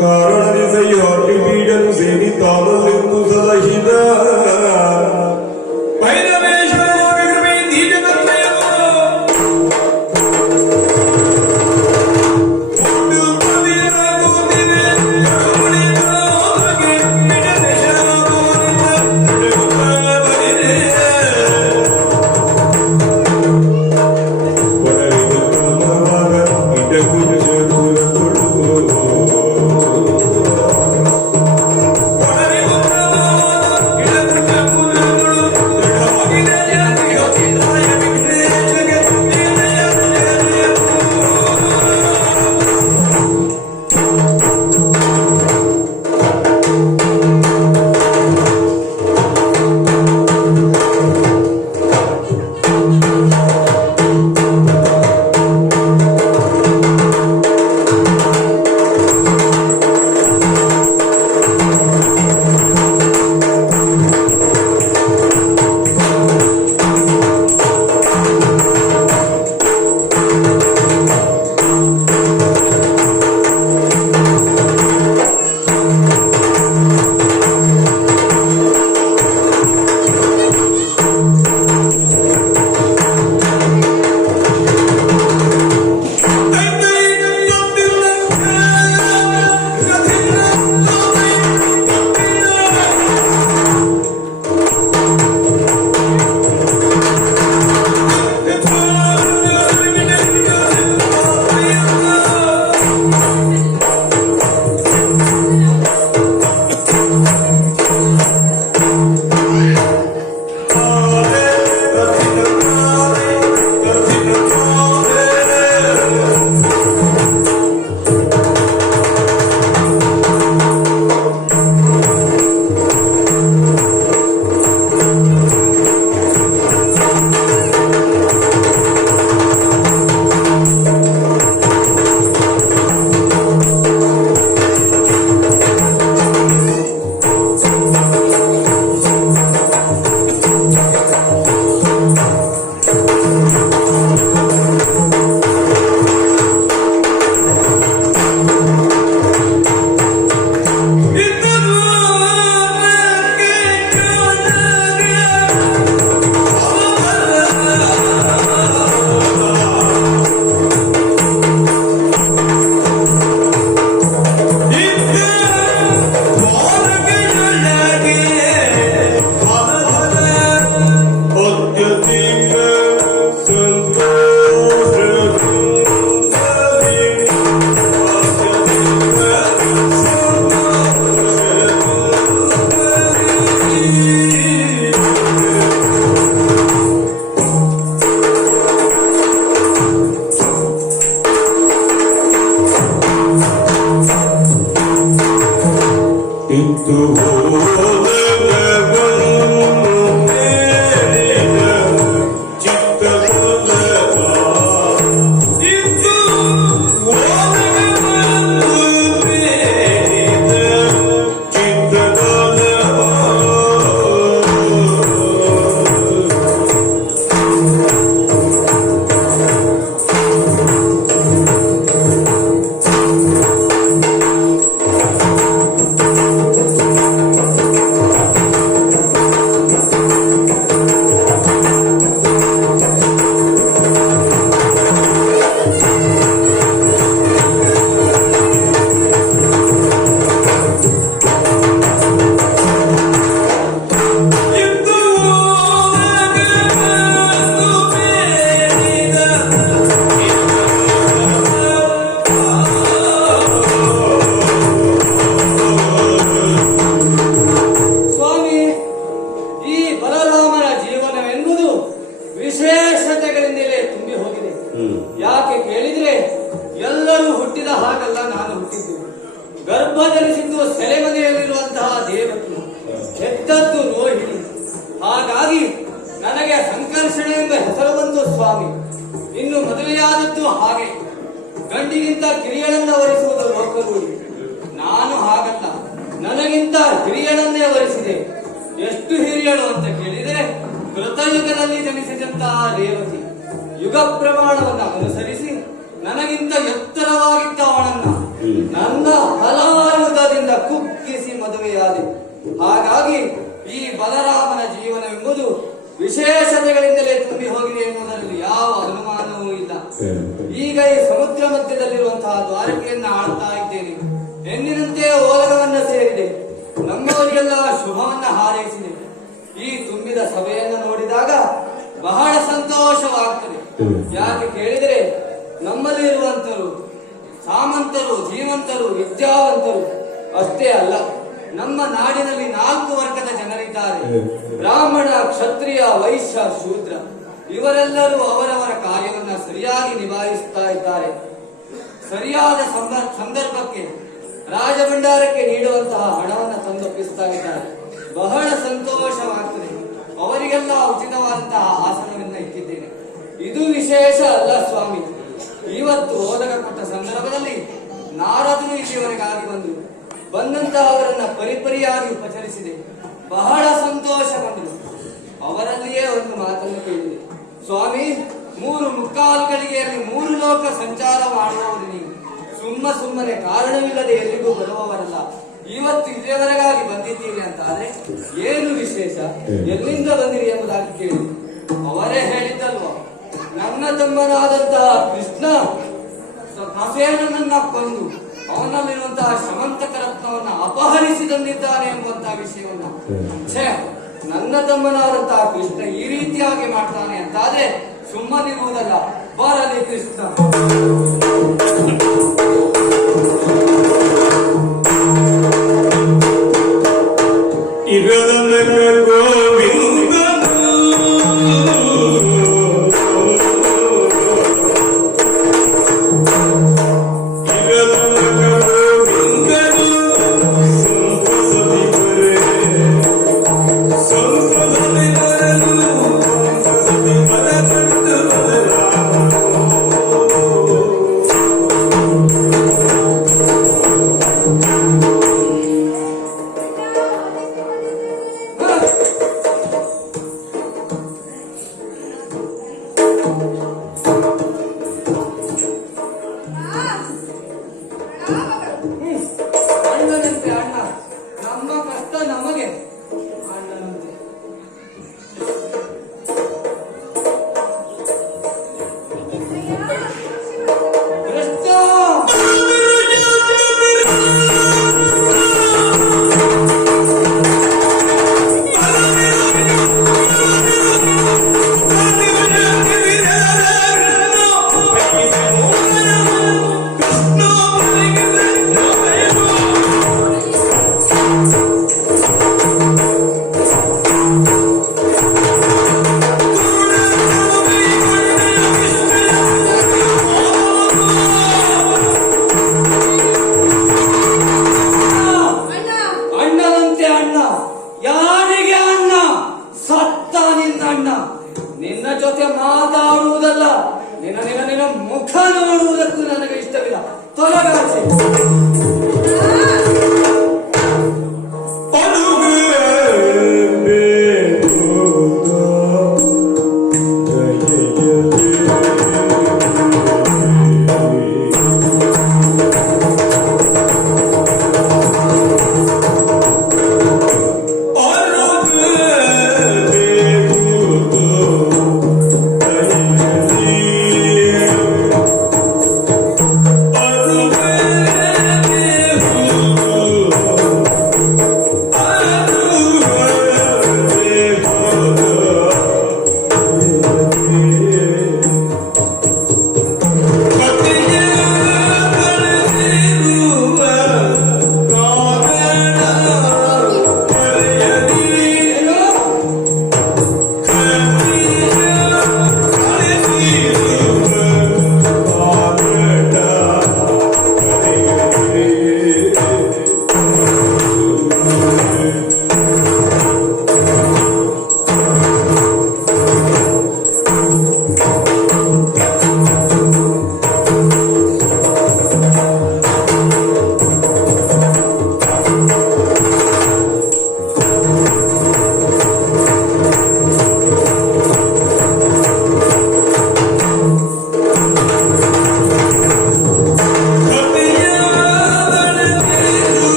ಕಾರಣ ತಾನಲ್ಲಿಂದು ಸದಹಿತ ಗರ್ಭಧರಿಸಿದ್ದು ಸೆಲೆಮನೆಯಲ್ಲಿರುವಂತಹ ದೇವತೆ, ಹೆತ್ತದ್ದು ರೋಹಿಣಿ. ಹಾಗಾಗಿ ನನಗೆ ಸಂಕರ್ಷಣೆ ಎಂಬ ಹೆಸರು ಬಂತು ಸ್ವಾಮಿ. ಇನ್ನು ಮದುವೆಯಾದದ್ದು ಹಾಗೆ, ಗಂಡಿಗಿಂತ ಕಿರಿಯನನ್ನ ವರಿಸುವುದು ಲೋಕರೂಢಿ. ನಾನು ಹಾಗಲ್ಲ, ನನಗಿಂತ ಹಿರಿಯನನ್ನೇ ವರಿಸಿದೆ. ಎಷ್ಟು ಹಿರಿಯಳು ಅಂತ ಕೇಳಿದರೆ, ಕೃತಯುಗದಲ್ಲಿ ಜನಿಸಿದಂತಹ ರೇವತಿ ಯುಗ ಪ್ರಮಾಣವನ್ನು ಅನುಸರಿಸಿ ನನಗಿಂತ ಎತ್ತರವಾಗಿದ್ದ ಅವಳನ್ನ ನನ್ನ ಹಲಾಯುಧದಿಂದ ಕುಗ್ಗಿಸಿ ಮದುವೆಯಾದೆ. ಹಾಗಾಗಿ ಈ ಬಲರಾಮನ ಜೀವನವೆಂಬುದು ವಿಶೇಷತೆಗಳಿಂದಲೇ ತುಂಬಿ ಹೋಗಿದೆ ಎನ್ನುವುದರಲ್ಲಿ ಯಾವ ಅನುಮಾನವೂ ಇಲ್ಲ. ಈಗ ಈ ಸಮುದ್ರ ಮಧ್ಯದಲ್ಲಿರುವಂತಹ ದ್ವಾರಕೆಯನ್ನ ಆಳ್ತಾ ಇದ್ದೇನೆ. ಹೆಣ್ಣಿನಂತೆ ಓಲಗವನ್ನ ಸೇರಿದೆ. ನಮ್ಮವರಿಗೆಲ್ಲ ಶುಭವನ್ನ ಹಾರೈಸಿದೆ. ಈ ತುಂಬಿದ ಸಭೆಯನ್ನು ನೋಡಿದಾಗ ಬಹಳ ಸಂತೋಷವಾಗ್ತದೆ. ಯಾಕೆ ಕೇಳಿದರೆ ನಮ್ಮಲ್ಲಿ ಇರುವಂತರು ಸಾಮಂತರು, ಧೀಮಂತರು, ವಿದ್ಯಾವಂತರು ಅಷ್ಟೇ ಅಲ್ಲ, ನಮ್ಮ ನಾಡಿನಲ್ಲಿ 4 ವರ್ಗದ ಜನರಿದ್ದಾರೆ. ಬ್ರಾಹ್ಮಣ, ಕ್ಷತ್ರಿಯ, ವೈಶ್ಯ, ಶೂದ್ರ. ಇವರೆಲ್ಲರೂ ಅವರವರ ಕಾರ್ಯವನ್ನ ಸರಿಯಾಗಿ ನಿಭಾಯಿಸ್ತಾ ಇದ್ದಾರೆ. ಸರಿಯಾದ ಸಂದರ್ಭಕ್ಕೆ ರಾಜಭಂಡಾರಕ್ಕೆ ನೀಡುವಂತಹ ಹಣವನ್ನು ತಂದೊಪ್ಪಿಸ್ತಾ ಇದ್ದಾರೆ. ಬಹಳ ಸಂತೋಷವಾಗ್ತದೆ. ಅವರಿಗೆಲ್ಲ ಉಚಿತವಾದಂತಹ ಆಸನವನ್ನ ಇಟ್ಟಿದ್ದೇನೆ. ಇದು ವಿಶೇಷ ಅಲ್ಲ ಸ್ವಾಮಿ. ಇವತ್ತು ಓದಕ ಕೊಟ್ಟ ಸಂದರ್ಭದಲ್ಲಿ ನಾರದರು ಇಲ್ಲಿಯವರೆಗಾಗಿ ಬಂದಂತಹ ಅವರನ್ನ ಪರಿಪರಿಯಾಗಿ ಉಪಚರಿಸಿದೆ. ಬಹಳ ಸಂತೋಷಗೊಂಡರು. ಅವರಲ್ಲಿಯೇ ಒಂದು ಮಾತನ್ನು ಕೇಳಿದೆ. ಸ್ವಾಮಿ, 3 ಮುಕ್ಕಾಲು ಗಳಿಗೆಯಲ್ಲಿ 3 ಲೋಕ ಸಂಚಾರ ಮಾಡುವವರು ನೀವು. ಸುಮ್ಮನೆ ಕಾರಣವಿಲ್ಲದೆ ಎಲ್ಲಿಗೂ ಬರುವವರಲ್ಲ. ಇವತ್ತು ಇದೇವರೆಗಾಗಿ ಬಂದಿದ್ದೀರಿ ಅಂತ ಆದ್ರೆ ಏನು ವಿಶೇಷ, ಎಲ್ಲಿಂದ ಬಂದಿರಿ ಎಂಬುದಾಗಿ ಕೇಳಿ. ಅವರೇ ಹೇಳಿದ್ದಲ್ವ, ನನ್ನ ತಮ್ಮನಾದಂತಹ ಕೃಷ್ಣ ಕಸೇನನ್ನ ಕೊಂದು ಅವನಲ್ಲಿರುವಂತಹ ಶಮಂತಕ ರತ್ನವನ್ನ ಅಪಹರಿಸಿ ತಂದಿದ್ದಾನೆ ಎಂಬಂತಹ ವಿಷಯವನ್ನ. ನನ್ನ ತಮ್ಮನಾದಂತಹ ಕೃಷ್ಣ ಈ ರೀತಿಯಾಗಿ ಮಾಡ್ತಾನೆ ಅಂತಾದ್ರೆ ಸುಮ್ಮನಿರುವುದಲ್ಲ. ಬರಲಿ ಕೃಷ್ಣ.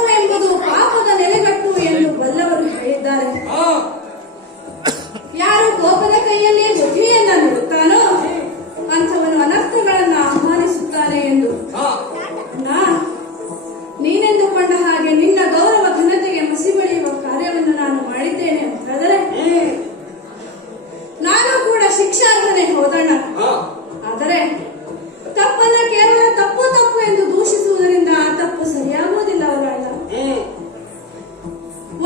ತಪ್ಪವೆಂಬುದು ಪಾಪದ ನೆಲೆಗಟ್ಟು ಎಂದು ಬಲ್ಲವರು ಹೇಳಿದ್ದಾರೆ. ಯಾರು ಕೋಪದ ಕೈಯಲ್ಲಿ ಬುದ್ಧಿಯನ್ನ ನೀಡುತ್ತಾನೋ ಅಂಥವನು ಅನರ್ಥಗಳನ್ನ ಆಹ್ವಾನಿಸುತ್ತಾನೆ ಎಂದು. ನೀನೆಂದುಕೊಂಡ ಹಾಗೆ ನಿನ್ನ ಗೌರವ ಘನತೆಗೆ ಮಸಿ ಬಳಿಯುವ ಕಾರ್ಯವನ್ನು ನಾನು ಮಾಡಿದ್ದೇನೆ ಅಂತಾದರೆ ನಾನು ಕೂಡ ಶಿಕ್ಷಾರ್ಹನೆ ಹೋದಣ್ಣ. ಆದರೆ ತಪ್ಪನ್ನ ಕೇವಲ ತಪ್ಪು ತಪ್ಪು ಎಂದು ದೂಷಿಸುವುದರಿಂದ ಆ ತಪ್ಪು ಸರಿಯಾಗುವುದಿಲ್ಲ ಅವರಲ್ಲ.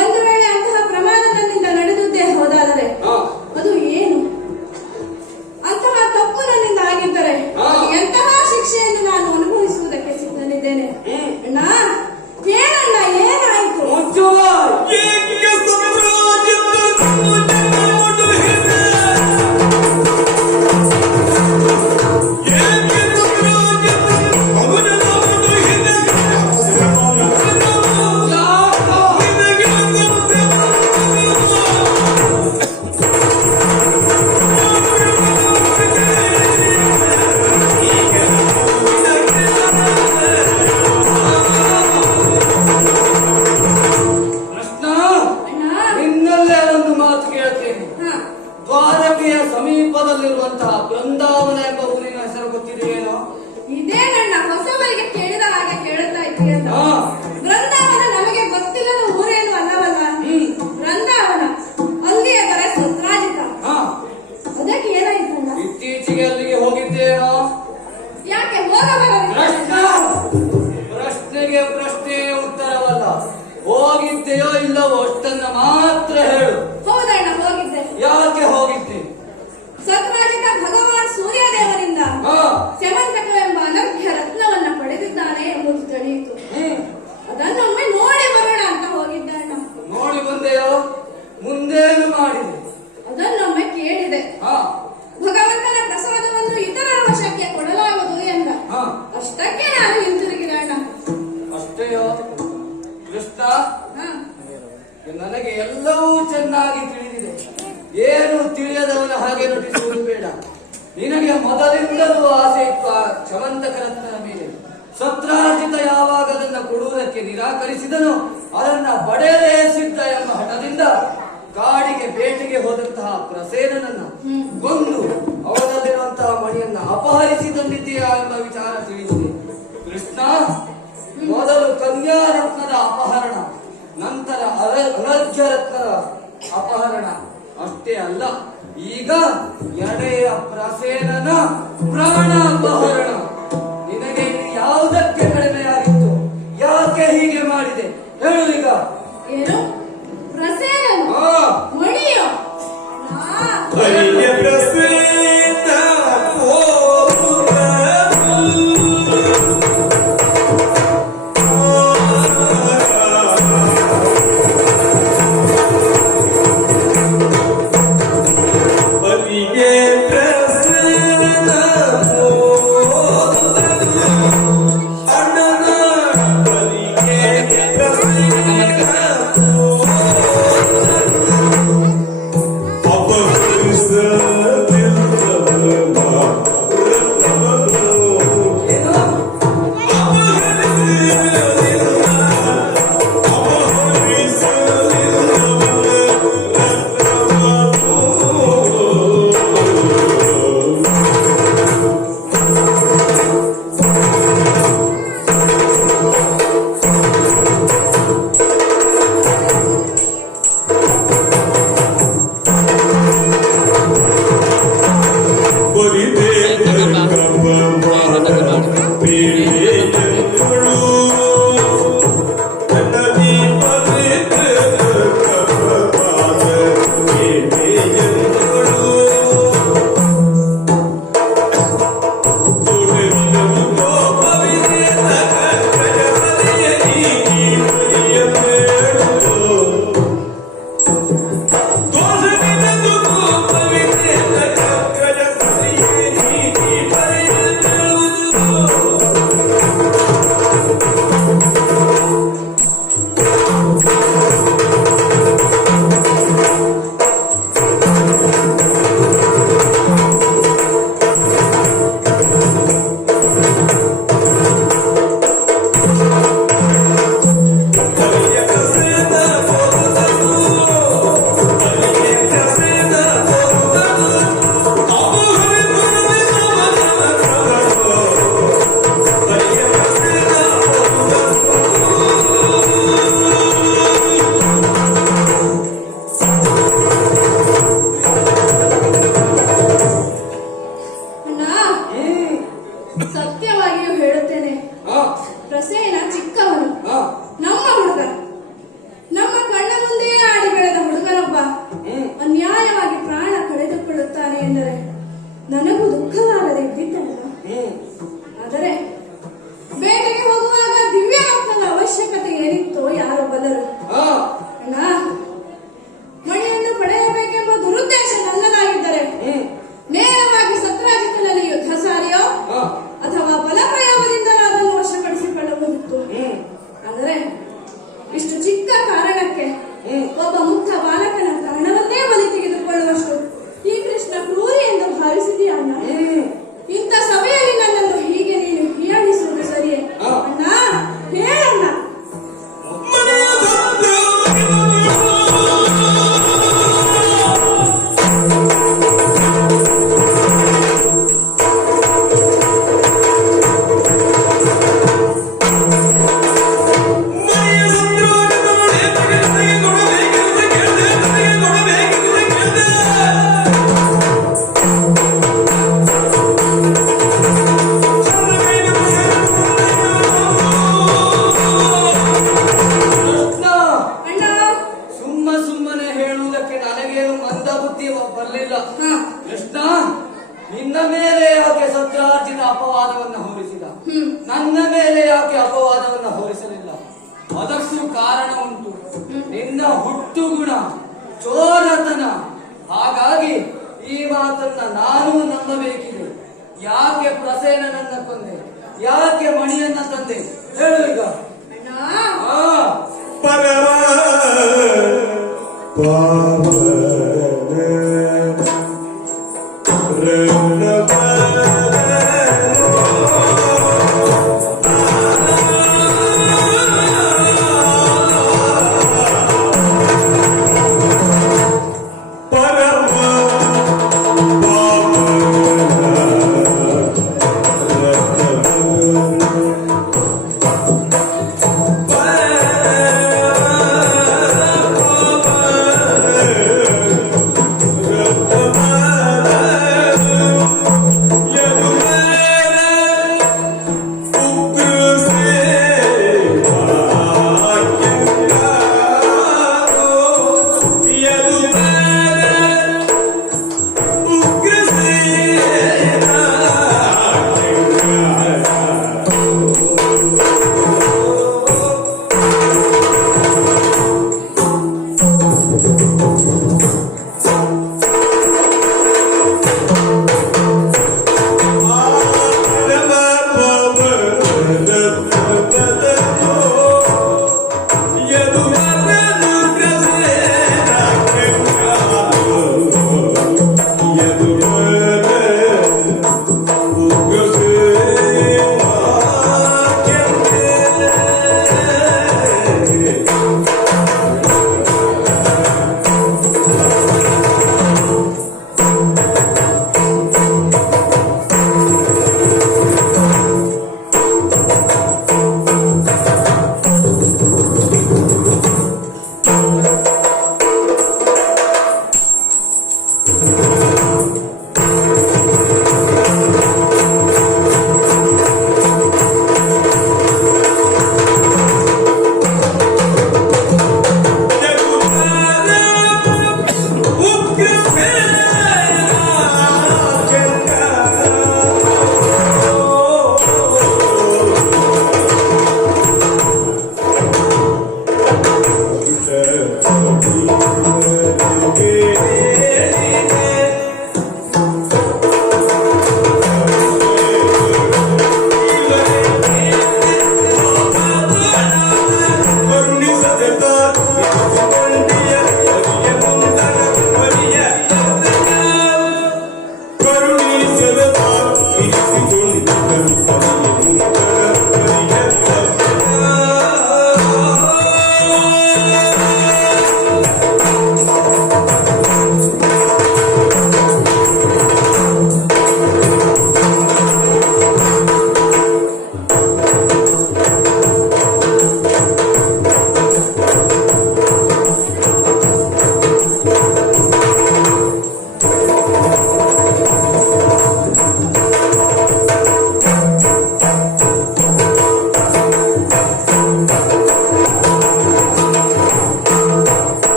ಒಂದು ವೇಳೆ ಅಂತಹ ಪ್ರಮಾದ ನನ್ನಿಂದ ನಡೆದುದ್ದೇ ಹೋದಾದರೆ ಅದು ಏನು? ಅಂತಹ ತಪ್ಪು ನನ್ನಿಂದ ಆಗಿದ್ದರೆ ಎಂತಹ ಶಿಕ್ಷೆಯನ್ನು ನಾನು ಅನುಭವಿಸುವುದಕ್ಕೆ ಸಿದ್ಧನಿದ್ದೇನೆ. ಅಣ್ಣ ಏನಣ್ಣ ಏನಾಯ್ತು? ದ್ವಾರಕೆಯ ಸಮೀಪದಲ್ಲಿರುವಂತಹ ಬೃಂದಾವನ ಎಂಬ ಊರಿನ ಹೆಸರು ಗೊತ್ತಿದೆಯೇನೋ? ಇದೇ ನನ್ನ ಹೊಸಬರಿಗೆ ಕೇಳಿದ ಹಾಗೆ ಕೇಳುತ್ತಾ ಇದ್ದೀಯಲ್ಲ. ಬೃಂದಾವನ ನಮಗೆ ಗೊತ್ತಿಲ್ಲದ ಊರೇನು ಅಲ್ಲವಲ್ಲ. ಬೃಂದಾವನ ಅಲ್ಲಿಯ ಕರೆ ಸತ್ರಾಜಿತ. ಅದಕ್ಕೆ ಏನಾಯ್ತಲ್ಲ? ಇತ್ತೀಚೆಗೆ ಅಲ್ಲಿಗೆ ಹೋಗಿದ್ದೇನೋ? ಯಾಕೆ ಹೋಗಬಾರದು? ಪ್ರಶ್ನೆಗೆ ಪ್ರಶ್ನೆ ಉತ್ತರವಲ್ಲ. ಹೋಗಿದ್ದೆಯೋ ಇಲ್ಲವೋ ಅಷ್ಟನ್ನ ಮಾತ್ರ ಹೇಳು. ಹೌದಣ್ಣ, ಹೋಗಿದ್ದೆ. ಯಾಕೆ ಹೋಗಿದ್ದೆ? ಸತ್ರಾಜಿತ ಭಗವಾನ್ ಸೂರ್ಯದೇವರಿಂದ ಸ್ಯಮಂತಕವೆಂಬ ಅನರ್ಘ್ಯ ರತ್ನವನ್ನ ಪಡೆದಿದ್ದಾನೆ ಎಂಬುದು ತಿಳಿಯಿತು. ಅದನ್ನೊಮ್ಮೆ ನೋಡಿ ಬರೋಣ ಅಂತ ಹೋಗಿದ್ದೆ ಅಣ್ಣ. ನೋಡಿ ಬಂದೆಯೋ? ಮುಂದೇನು ಮಾಡಿದೆ? ಅದನ್ನೊಮ್ಮೆ ಕೇಳಿದೆ. ಭಗವಂತನ ಪ್ರಸಾದವನ್ನು ಇತರರ ವಶಕ್ಕೆ ಕೊಡಲಾಗದು ಎಂದ. ಅಷ್ಟಕ್ಕೆ ನಾನು ಹಿಂತಿರುಗಿದೆ ಅಣ್ಣ. ಅಷ್ಟೇಯೋ? ಕೃಷ್ಣ, ನನಗೆ ಎಲ್ಲವೂ ಚೆನ್ನಾಗಿ ತಿಳಿದಿದೆ. ಏನು ತಿಳಿಯದವನ ಹಾಗೆ ನಟಿಸುವುದು ಬೇಡ. ನಿನಗೆ ಮೊದಲಿಂದಲೂ ಆಸೆ ಇತ್ತು ಆ ಕ್ಷಮಂತಕರತ್ನನ ಮೇಲೆ. ಸತ್ರಾರ್ಜಿತ ಯಾವಾಗ ಅದನ್ನ ಕೊಡುವುದಕ್ಕೆ ನಿರಾಕರಿಸಿದನು, ಅದನ್ನ ಬಡೆಯಲೇ ಸಿದ್ಧ ಎಂಬ ಹಠದಿಂದ ಕಾಡಿಗೆ ಬೇಟೆಗೆ ಹೋದಂತಹ ಪ್ರಸೇನನನ್ನ ಕೊಂದು ಅವನಲ್ಲಿರುವಂತಹ ಮಣಿಯನ್ನ ಅಪಹರಿಸಿ ತಂದಿದ್ದೀಯಾ ಎಂಬ ವಿಚಾರ ತಿಳಿದಿದೆ. ಕೃಷ್ಣ, ಮೊದಲು ಕನ್ಯಾರತ್ನದ ಅಪಹರಣ, ನಂತರ ಅನರ್ಘ್ಯ ರತ್ನದ ಅಪಹರಣ. ಅಷ್ಟೇ ಅಲ್ಲ, ಈಗ ಎಡೆಯ ಪ್ರಸೇನನ ಪ್ರಾಣ ಅಪಹರಣ. ನಿನಗೆ ಯಾವುದಕ್ಕೆ ಕಡಿಮೆಯಾಗಿತ್ತು? ಯಾಕೆ ಹೀಗೆ ಮಾಡಿದೆ ಹೇಳು ಈಗ. ಏನು? ಪ್ರಸೇನನು ಮಣಿಯೋ? ಇಷ್ಟು ಚಿಕ್ಕ ಕಾರಣಕ್ಕೆ ಒಬ್ಬ ಮುಗ್ಧ ಬಾಲಕನ ಪ್ರಾಣವನ್ನೇ ಬಲಿ ತೆಗೆದುಕೊಳ್ಳುವಷ್ಟು ಈ ಕೃಷ್ಣ ಕ್ರೂರಿ ಎಂದು ಭಾವಿಸಿದೀಯ ಅಣ್ಣ. ಇಂಥ ಸಭೆಯಲ್ಲಿ ನನ್ನನ್ನು ಹೀಗೆ ನೀನು ಹೀಯಾಳಿಸುವುದು ಸರಿಯೇ ಅಣ್ಣ? ಹೇಳಣ್ಣ. ಸುಮ್ಮನೆ ಹೇಳುವುದಕ್ಕೆ ನನಗೇನು ಮಂದ ಬುದ್ಧಿ ಬರಲಿಲ್ಲ. ಕೃಷ್ಣ, ನಿನ್ನ ಮೇಲೆ ಯಾಕೆ ಸತ್ರಾರ್ಜಿತ ಅಪವಾದವನ್ನು ಹೊರಿಸಿದ? ನನ್ನ ಮೇಲೆ ಯಾಕೆ ಅಪವಾದವನ್ನು ಹೊರಿಸಲಿಲ್ಲ? ಅದಕ್ಕೂ ಕಾರಣ ಉಂಟು. ನಿನ್ನ ಹುಟ್ಟು ಗುಣ ಚೋರತನ. ಹಾಗಾಗಿ ಈ ಮಾತನ್ನ ನಾನು ನಂಬಬೇಕಿದೆ. ಯಾಕೆ ಪ್ರಸೇನನನ್ನ ಕೊಂದೆ? ಯಾಕೆ ಮಣಿಯನ್ನ ತಂದೆ? ಹೇಳು ಈಗ. ಪರಮ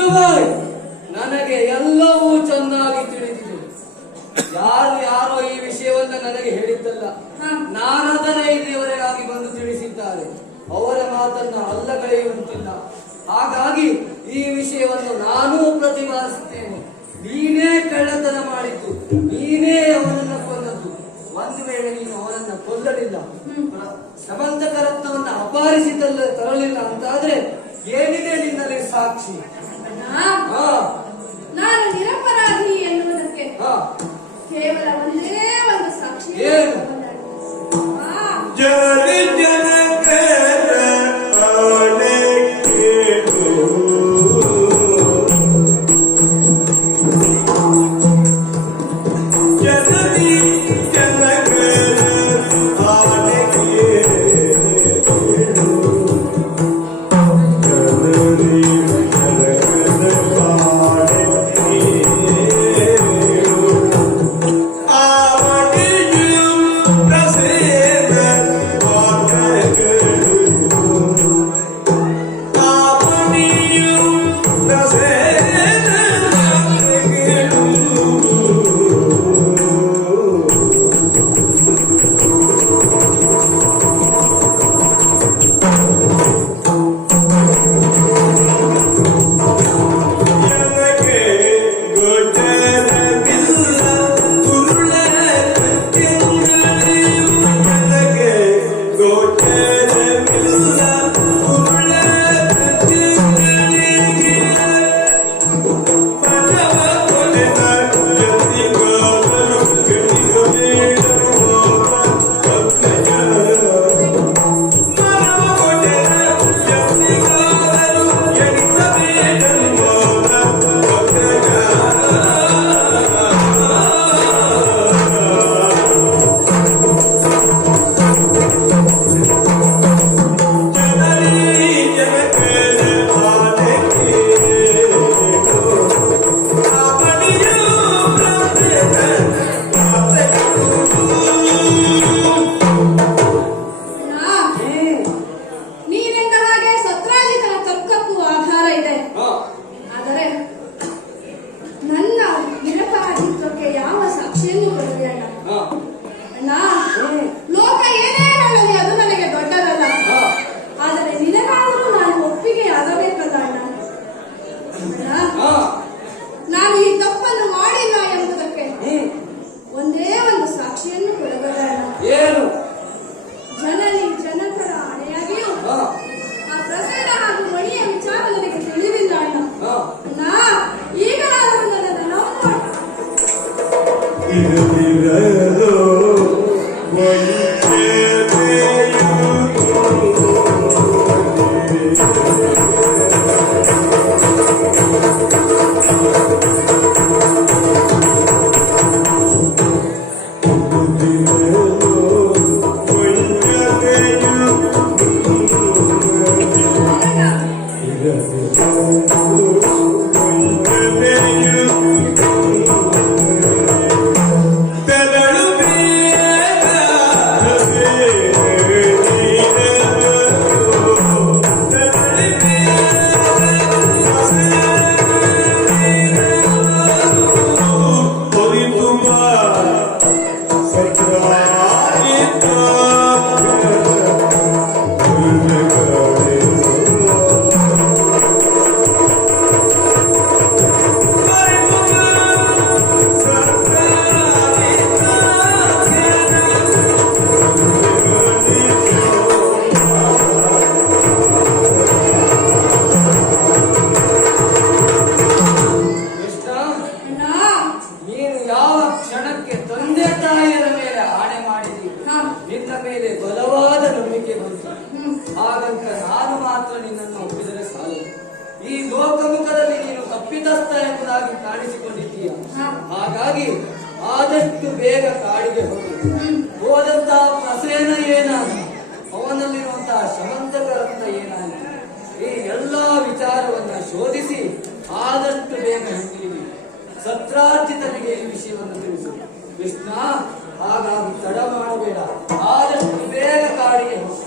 ಮುಚ್ಚು ಬಾಯಿ. ನನಗೆ ಎಲ್ಲವೂ ಚೆನ್ನಾಗಿ ತಿಳಿದಿದೆ. ಯಾರೋ ಈ ವಿಷಯವನ್ನ ನನಗೆ ಹೇಳಿದ್ದಲ್ಲ. ನಾನದನ್ನೇ ಇಲ್ಲಿಯವರೆಗಾಗಿ ಬಂದು ತಿಳಿಸಿದ್ದಾರೆ. ಅವರ ಮಾತನ್ನ ಅಲ್ಲಗಳೆಯುವಂತಿಲ್ಲ. ಹಾಗಾಗಿ ಈ ವಿಷಯವನ್ನು ನಾನೂ ಪ್ರತಿಪಾದಿಸುತ್ತೇನೆ. ನೀನೇ ಕಳ್ಳತನ ಮಾಡಿದ್ದು, ನೀನೇ ಅವನನ್ನ ಕೊಂದದ್ದು. ಒಂದು ವೇಳೆ ನೀನು ಅವನನ್ನ ಕೊಲ್ಲಲಿಲ್ಲ, ಸಮಂತಕ ರತ್ನವನ್ನ ಅಪಹರಿಸಿದಲ್ಲ ತರಲಿಲ್ಲ ಅಂತಾದ್ರೆ ಏನಿದೆ ನಿನ್ನಲ್ಲಿ ಸಾಕ್ಷಿ? ನಾನು ನಿರಪರಾಧಿ ಎನ್ನುವುದಕ್ಕೆ ಕೇವಲ ಒಂದೇ ಒಂದು ಸಾಕ್ಷಿ. ಏನು? ಲೋಕ ಏನೇ ಹೇಳಲಿ ಅದು ನನಗೆ ದೊಡ್ಡದಲ್ಲ. ಆದರೆ ನಿನಗಾದರೂ ನಾನು ಒಪ್ಪಿಗೆ ಆಗಬೇಕಲ್ಲ ಅಣ್ಣ. ನಾನು ಈ ತಪ್ಪನ್ನು ಮಾಡಿಲ್ಲ ಎಂಬುದಕ್ಕೆ ಒಂದೇ ಒಂದು ಸಾಕ್ಷಿಯನ್ನು ಕೊಡಬಲ್ಲ ಅಣ್ಣ. ಏನು? ಜನನಿ ಜನಕರ ಹಣೆಯಾಗಿಯೂ ಆ ಪ್ರಸೇನ ಹಾಗೂ ಮಣಿಯ ವಿಚಾರ ನನಗೆ ತಿಳಿದಿಲ್ಲ ಅಣ್ಣ. ಈಗಲಾದರೂ ನನ್ನನ್ನು ನಂಬ. ಹಾಗಾಗಿ ಆದಷ್ಟು ಬೇಗ ಕಾಡಿಗೆ ಹೋಗಿ ಹೋದಂತಹ ಪ್ರಸೇನ ಏನಾದ, ಅವನಲ್ಲಿರುವಂತಹ ಶಮಂತಕ ರತ್ನ ಏನಾಯಿತು, ಈ ಎಲ್ಲಾ ವಿಚಾರವನ್ನ ಶೋಧಿಸಿ ಆದಷ್ಟು ಬೇಗ ಹಿಂದಿರುಗಿ ಸತ್ರಾರ್ಜಿತನಿಗೆ ಈ ವಿಷಯವನ್ನು ತಿಳಿಸು. ಕೃಷ್ಣ, ಹಾಗಾಗಿ ತಡ ಮಾಡಬೇಡ, ಆದಷ್ಟು ಬೇಗ ಕಾಡಿಗೆ ಹೋಗಿ.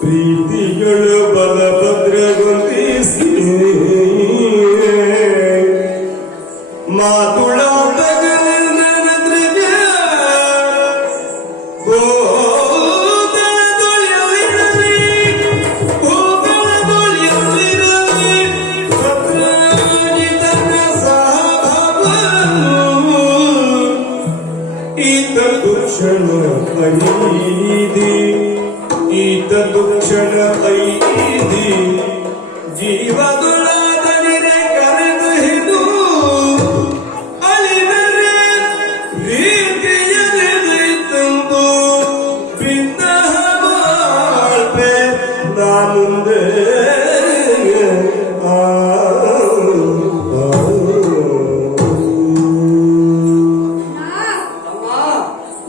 ಪ್ರೀತಿಗಳು ಬಲಭದ್ರಗೊಳಿಸಿ ಜೀವದುಳಾದನಿರೆ ಕರೆದು ಹಿಡು ಅಳಿದರೆ ರೀತಿಯರಿತು ಬಿನ್ನಹ ಮಾಡ್ಬೆ ನಾ ಮುಂದೆ ತಮ್ಮ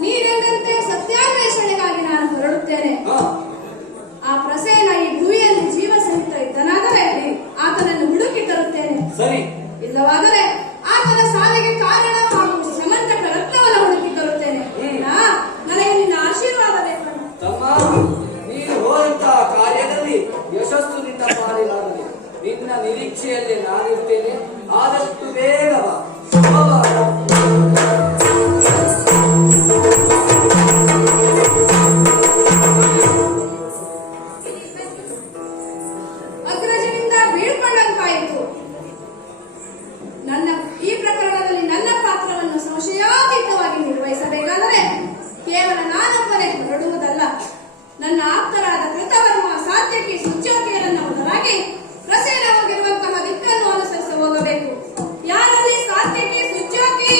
ನೀನೆಂದಂತೆ ಸತ್ಯಾನ್ವೇಷಣೆಗಾಗಿ ನಾನು ಹೊರಡುತ್ತೇನೆ. ಹಾ, ಆ ಪ್ರಸೇನ ಈ ಭೂಮಿಯಲ್ಲಿ ಜೀವ ಸಹಿತ ಇದ್ದನಾದರೆ ಆತನನ್ನು ಹುಡುಕಿ ತರುತ್ತೇನೆ. ಸರಿ. ಇಲ್ಲವಾದರೆ ಆತನ ಸಾವಿಗೆ ಕಾರಣ ಹಾಗೂ ಸಮಂತಕ ರತ್ನವನ್ನು ಹುಡುಕಿ ತರುತ್ತೇನೆ. ನನಗೆ ನಿನ್ನ ಆಶೀರ್ವಾದ ಬೇಕು. ತಮ್ಮ ನೀನು ಹೋದಂತಹ ಕಾರ್ಯದಲ್ಲಿ ಯಶಸ್ಸು ನಿನ್ನ ಪಾಲಿಗಾಗಲಿ. ನಿನ್ನ ನಿರೀಕ್ಷೆಯಲ್ಲಿ ನಾನಿರ್ತೇನೆ. ಆದಷ್ಟು ಬೇಗ ಬಾ. ಶುಭವಾಗಲಿ. ಅಗ್ರಜನಿಂದ ಬೀಳ್ಕೊಂಡಂತಾಯಿತು. ನನ್ನ ಈ ಪ್ರಕರಣದಲ್ಲಿ ನನ್ನ ಪಾತ್ರವನ್ನು ಸಂಶಯಾತೀತವಾಗಿ ನಿರ್ವಹಿಸಬೇಕಾದರೆ ಕೇವಲ ನಾನೊಬ್ಬನೇ ಹೊರಡುವುದಲ್ಲ. ನನ್ನ ಆಪ್ತರಾದ ಕೃತವರ್ಮ, ಸಾತ್ಯಕಿ, ಸುಜ್ಯೋತಿಯರನ್ನು ಹೊರರಾಗಿ ಪ್ರಸೇನ ಹೋಗಿರುವಂತಹ ದಿಕ್ಕನ್ನು ಅನುಸರಿಸಿ ಹೋಗಬೇಕು. ಯಾರಲ್ಲಿ ಸಾತ್ಯಕಿ, ಸುಜ್ಯೋತಿ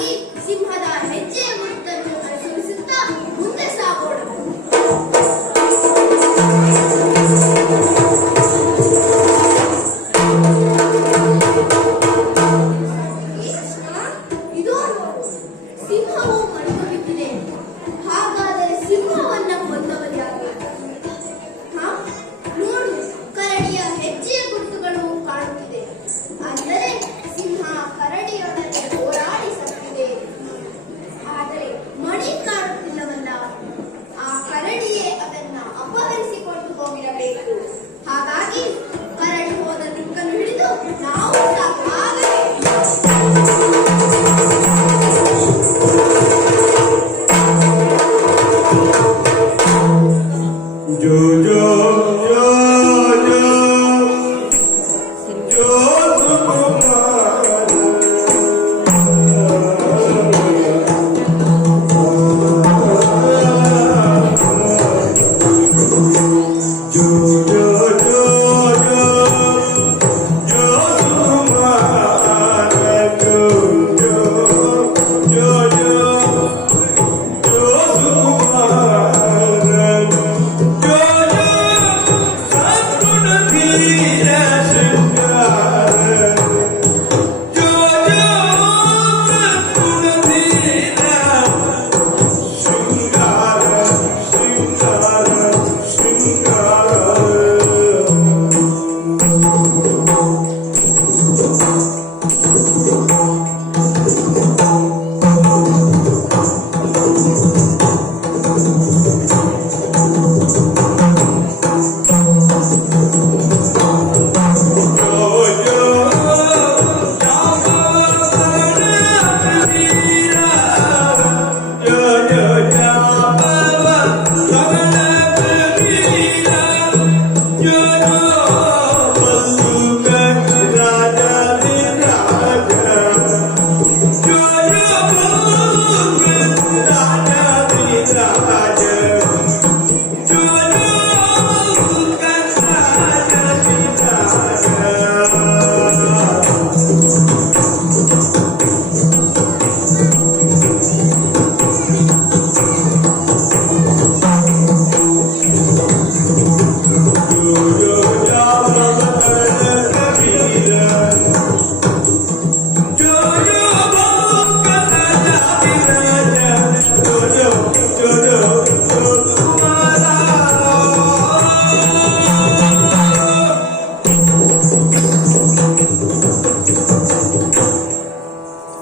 ಹಾಗಾಗಿ ಸಿಂಹದ ಹೆಜ್ಜೆಯ ಗುರುತನ್ನು ಅನುಸರಿಸುತ್ತಾ ಮುಂದೆ ಸಾಗೋಣ. ಇದು ನೋಡು, ಸಿಂಹವು ಮಣ್ಣು ಬಿದ್ದಿದೆ. ಹಾಗಾದರೆ ಸಿಂಹವನ್ನ ಕೊಂದವರು ಯಾರು? ನೋಡು, ಕರಡಿಯ ಹೆಜ್ಜೆಯ ಗುರುತುಗಳು ಕಾಣುತ್ತಿದೆ. ಅಂದರೆ ಸಿಂಹ ಕರಡಿಯೊಡನೆ ಹೋರಾಡಿ ಸತ್ತಿದೆ. ಆದರೆ ಮಣಿ ಕಾಣುತ್ತಿಲ್ಲವಲ್ಲ. ಆ ಕರಡಿಯೇ ಅದನ್ನ ಅಪಹರಿಸಿಕೊಂಡು ಹೋಗಿರಬೇಕು. ಹಾಗಾಗಿ ಕರಡಿ ಹೋದ ದಿಕ್ಕನ್ನು ಹಿಡಿದು ನಾವು ಸಾಕಾಗಬೇಕು. जो जो जो जो जो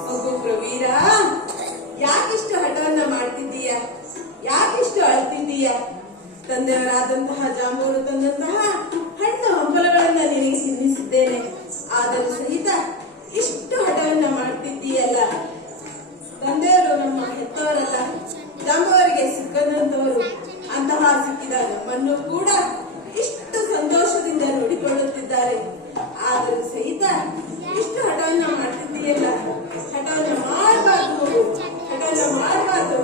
ಮಗು ಪ್ರವೀರ, ಯಾಕಿಷ್ಟು ಹಠವನ್ನ ಮಾಡ್ತಿದ್ದೀಯ? ಯಾಕಿಷ್ಟು ಅಳ್ತಿದ್ದೀಯ? ತಂದೆಯವರಾದಂತಹ ಜಾಂಬೂರು ತಂದಂತಹ ಹಣ್ಣು ಹಂಪಲುಗಳನ್ನ ನಿನಗೆ ತಿನ್ನಿಸಿದ್ದೇನೆ. ಆದರೂ ಸಹಿತ ಇಷ್ಟು ಹಠವನ್ನ ಮಾಡ್ತಿದ್ದೀಯಲ್ಲ. ತಂದೆಯವರು ನಮ್ಮ ಹೆತ್ತವರಲ್ಲ, ಜಾಂಬವರಿಗೆ ಸಿಕ್ಕದಂತವರು. ಅಂತಹ ಸಿಕ್ಕಿದ ನಮ್ಮನ್ನು ಕೂಡ ಇಷ್ಟು ಸಂತೋಷದಿಂದ ನೋಡಿಕೊಳ್ಳುತ್ತಿದ್ದಾರೆ. ಆದರೂ ಸಹಿತ ಇಷ್ಟು ಹಠವನ್ನ ಮಾಡ್ತಿದ್ದೀಯಲ್ಲ. ಹಠವನ್ನ ಮಾಡಬಾರ್ದು, ಹಠವನ್ನ ಮಾಡಬಾರ್ದು.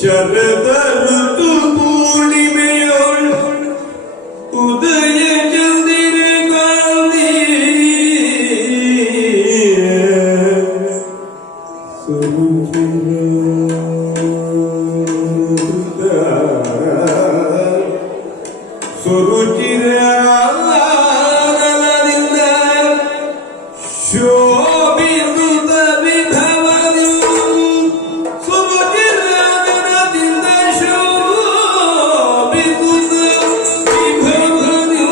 ಶರದ ಋತು ಪೂರ್ಣಿಮೆಯೋಳು ಉದಯ ಚಂದಿರ ಗಾಂಧಿ ಸುರುಚಿರ ಶೋಭಿಸುತ್ತ ವಿಧವನು ಸುರುಚಿರಾಗನದಿಂದ ಶೋಭಿಸುತ್ತ ವಿಧವನು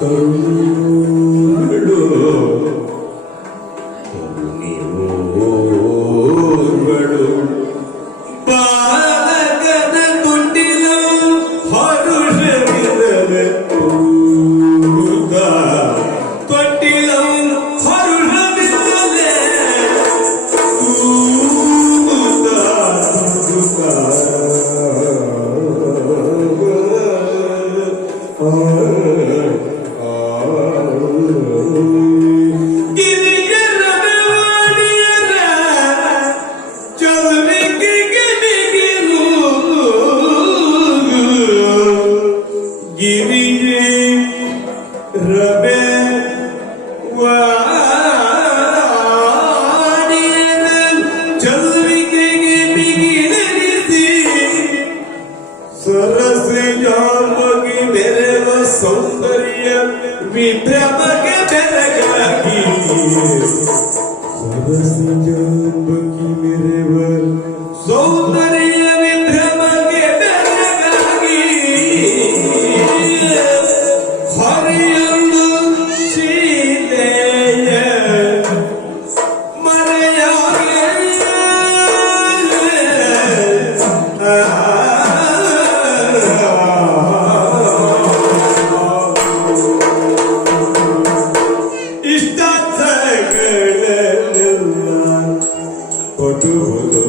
ಕರುಣಳು ಕರುಣಿಯೋರ್ವಳು ಬಾಲಕನ ಕುಂಡಿಲ ಹರುಷವಿರದೆ ತೊಟ್ಟಿಲ ಹರುಷವಿರದೆ ಆ ರವೆ ವಾಣಿಯನ ಚಲ್ವಿಕೆಗೆ ಬಿಗಿಲೆನಿಸಿ ಸರಸ ಜಾಂಬಗಿ ಮೆರೆವ ಸೌಂದರ್ಯ ವಿಭ್ರಮಗೆ ಬೆರಗಾಗಿ ಸರಸ ಜಾಂಬಗಿ ಮೆರೆವ ಸೌಂದರ್ಯ ವಿಭ್ರಮಗೆ ಬೆರಗಾಗಿ ಹರಿಯೊಂದು ಶೀಲೆಯ ಮರೆಯಾಗಿ ಇಷ್ಟಾರ್ಥಗಳೆಲ್ಲ ಕೊಡುವುದು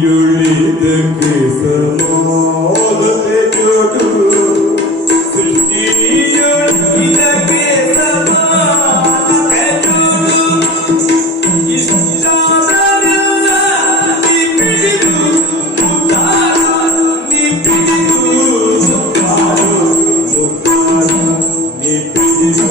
ಸೃಷ್ಟಿಯೊಳಿದಕ್ಕೆ ಸಮಾನತೆ ಜೋಡು ಸೃಷ್ಟಿಯೊಳಿದಕ್ಕೆ ಸಮಾನತೆ ಜೋಡು ಇಷ್ಟಾದರೆಲ್ಲ ನೀ ಪಿಡಿದು ಮುದ್ದಾರು ನೀ ಪಿಡಿದು ಮುದ್ದಾರು ಮುದ್ದಾರು ನೀ ಪಿಡಿದು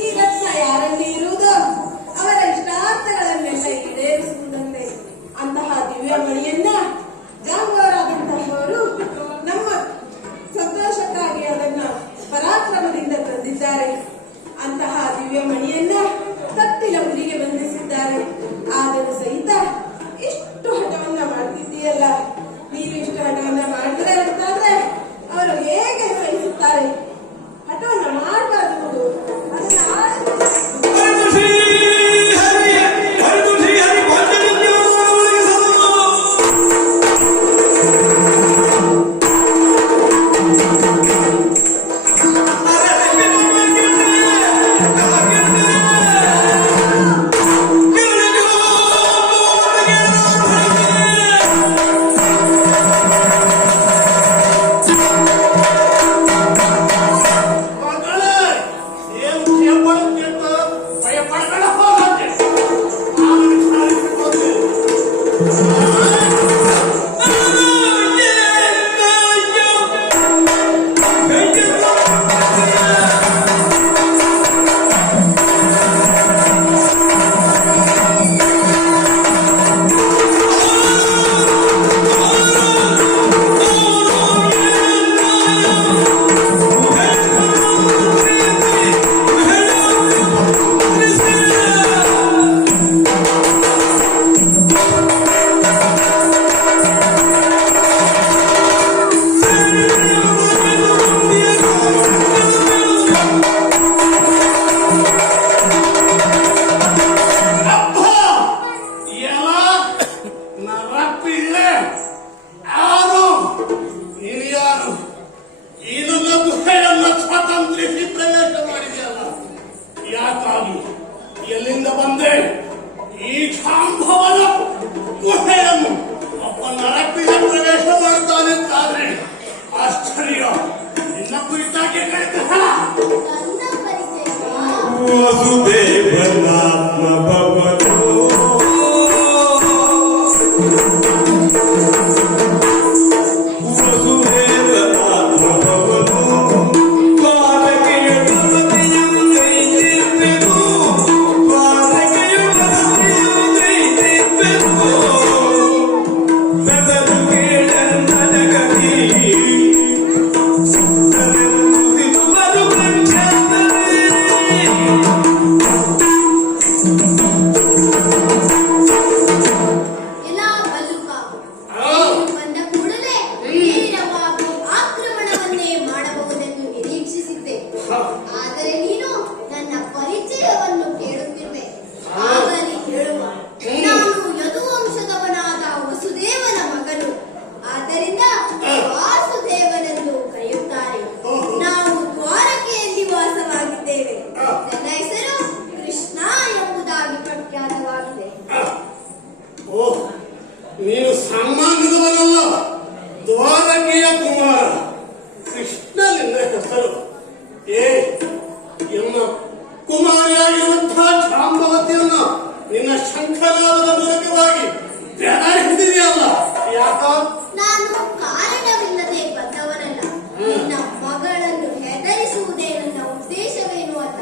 ಈ ರತ್ನ ಯಾರಲ್ಲಿ ಇರುವುದು ಅವರ ಇಷ್ಟಾರ್ಥಗಳನ್ನೆಲ್ಲ ಈಡೇರಿಸುವುದಂತೆ ಅಂತಹ ದಿವ್ಯ ಮಣಿಯನ್ನ ಜಾಂಬವರಾದಂತಹವರು ನಮ್ಮ ಸಂತೋಷಕ್ಕಾಗಿ ಅದನ್ನ ಪರಾಕ್ರಮದಿಂದ ತಂದಿದ್ದಾರೆ. ಅಂತಹ ದಿವ್ಯ ಮಣಿಯನ್ನ ಕತ್ತಿನ ಹುಲಿಗೆ ಬಂಧಿಸಿದ್ದಾರೆ. ಆದರೂ ಸಹಿತ ಇಷ್ಟು ಹಠವನ್ನ ಮಾಡ್ತಿದ್ದೀಯಲ್ಲ, ನೀನು ಇಷ್ಟು ಹಠವನ್ನ ಮಾಡಿದ್ರೆ ಅಂತಾದ್ರೆ ಅವರು ಹೇಗೆ ಸಹಿಸುತ್ತಾರೆ? ಹಠವನ್ನ ಮಾಡಬಾರದು, ಅದನ್ನ ಎಲ್ಲಿಂದ ಬಂದೆ? ಈ ಶಾಂಭವನ ಗುಹೆಯನ್ನು ಒಬ್ಬ ನರಪಿನ ಪ್ರವೇಶ ಮಾಡುತ್ತಾನೆಂತಾದ್ರೆ ಆಶ್ಚರ್ಯ. ನಿನ್ನ ಕುರಿತಾಗಿ ಕರೆದ ನನ್ನ ವಾಸುದೇವನಾತ್ಮ ಭವನೋ ವಸುದೇವನಾತ್ಮ ಭವನೋ ದ್ವಾರಕೆಯ ಗಣಪತಿಯು ಕೈದಿರ್ಬೇಕು ದ್ವಾರಕೆಯ ಗಣಪತಿಯು ಕೈದಿರ್ಬೇಕು ಸದಲು ಕೇಳನ್ನ ಜಗತಿ ಎಲ್ಲ ಬಲ್ಲುಕ ನೀನು ಬಂದ ಕೂಡಲೇ ನೇರವಾಗಿ ಆಕ್ರಮಣವನ್ನೇ ಮಾಡಬಹುದೆಂದು ನಿರೀಕ್ಷಿಸಿದ್ದೆ. ಆದರೆ ನೀನು ನನ್ನ ಪರಿಚಯವನ್ನು ಕೇಳುತ್ತಿರುವೆ. ಆಗಲಿ ಹೇಳುವ. ನಾನು ಯದುವಂಶದವನಾದ ವಸುದೇವನ ಮಗನು. ಆದ್ದರಿಂದ ವಾಸುದೇವನೆಂದು ಕರೆಯುತ್ತಾರೆ. ನಾವು ದ್ವಾರಕೆಯಲ್ಲಿ ವಾಸವಾಗಿದ್ದೇವೆ. ನನ್ನ ಹೆಸರು ಕೃಷ್ಣ ಎಂಬುದಾಗಿ ಪ್ರಖ್ಯಾತವಾಗಿದೆ. ಓ ನೀನು ಸಾಮಾನ್ಯದವನಲ್ಲ, ದ್ವಾರಕೆಯ ಕುಮಾರ ಕೃಷ್ಣ ನಿನ್ನ ಹೆಸರು. ಎನ್ನ ಕುಮಾರಿಯಾಗಿರುವಂತಹ ಜಾಂಬವತಿಯನ್ನು ನಿನ್ನ ಶಂಖನಾದದ ಮೂಲಕವಾಗಿ ಬೆದರಿಸಿದೆಯಲ್ಲ, ಯಾಕ? ನಾನು ಕಾರಣವಿಲ್ಲದೆ ಬಂದವನಲ್ಲ. ನಿನ್ನ ಮಗಳನ್ನು ಹೆದರಿಸುವುದೇ ನನ್ನ ಉದ್ದೇಶವೇನು ಅಲ್ಲ.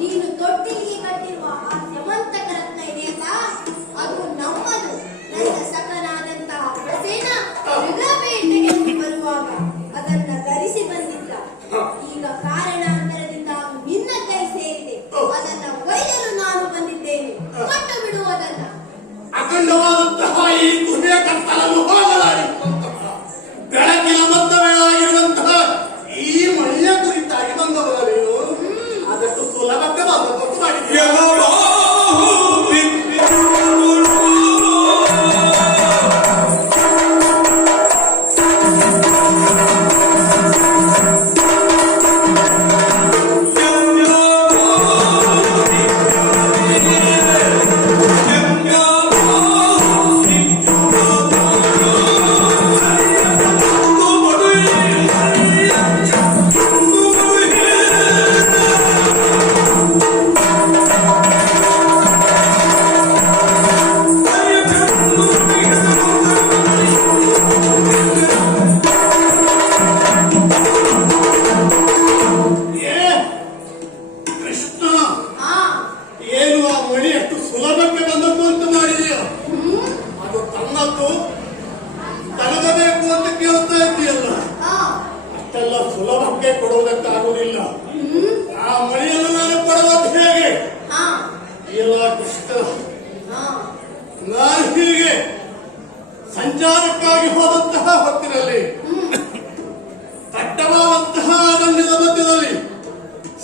ನೀನು ತೊಟ್ಟಿಲಿಗೆ ಕಟ್ಟಿರುವ ಆ ಶ್ರೀಮಂತಕ ರತ್ನ ಇದೆಯಲ್ಲ, ಅದು ನಮ್ಮದು. ನನ್ನ ಸಖನಾದಂತಹ ಪ್ರಸೇನ ಮೃಗಬೇಟೆಗೆ ಬರುವಾಗ ಅದನ್ನ ಧರಿಸಿ ಬಂದಿದ್ದ. ಈಗ ಕಾರಣಾಂತರದಿಂದ ಅದು ನಿನ್ನ ಕೈ ಸೇರಿದೆ. ಅದನ್ನ ಒಯ್ಯಲು ನಾನು ಬಂದಿದ್ದೇನೆ. ಕೊಟ್ಟು ಬಿಡು ಅದನ್ನ. ಅಖಂಡವಾದಂತಹ ಈ ಗುಹೆಯ ಕತ್ತಲನ್ನು ಹೋಗಲಾಡಿರುವಂತಹ ಬೆಳಕಿನ ಮದ್ದವೇ ಆಗಿರುವಂತಹ ಈ ಮಳೆಯ ಕುರಿತಾಗಿ ಬಂದವರ ನೀನು ಆದಷ್ಟು ಸುಲಭಕ್ಕೆ ಬಂದದ್ದು ಮಾಡಿದ್ದೀಯ. ಕೃಷ್ಣ, ಆ ಏನು ಆ ಮಣಿ ಎಷ್ಟು ಸುಲಭಕ್ಕೆ ಬಂದದ್ದು ಅಂತ ಮಾಡಿದೆಯೋ? ಅದು ತನ್ನದ್ದು ತನಗಬೇಕು ಅಂತ ಕೇಳ್ತಾ ಇದ್ದೀಯಲ್ಲ, ಆ ಅಷ್ಟೆಲ್ಲ ಸುಲಭಕ್ಕೆ ಕೊಡುವುದಕ್ಕಾಗುವುದಿಲ್ಲ. ಆ ಮಣಿಯನ್ನು ನಾನು ಕೊಡುವುದು ಹೇಗೆ? ಆ ಎಲ್ಲ ಕೃಷ್ಣ, ಆ ನಾನು ಹೀಗೆ ಸಂಚಾರಕ್ಕಾಗಿ ಹೋದಂತಹ ಹೊತ್ತಿನಲ್ಲಿ ದಟ್ಟವಾದಂತಹ ಅರಣ್ಯದ ಮಧ್ಯದಲ್ಲಿ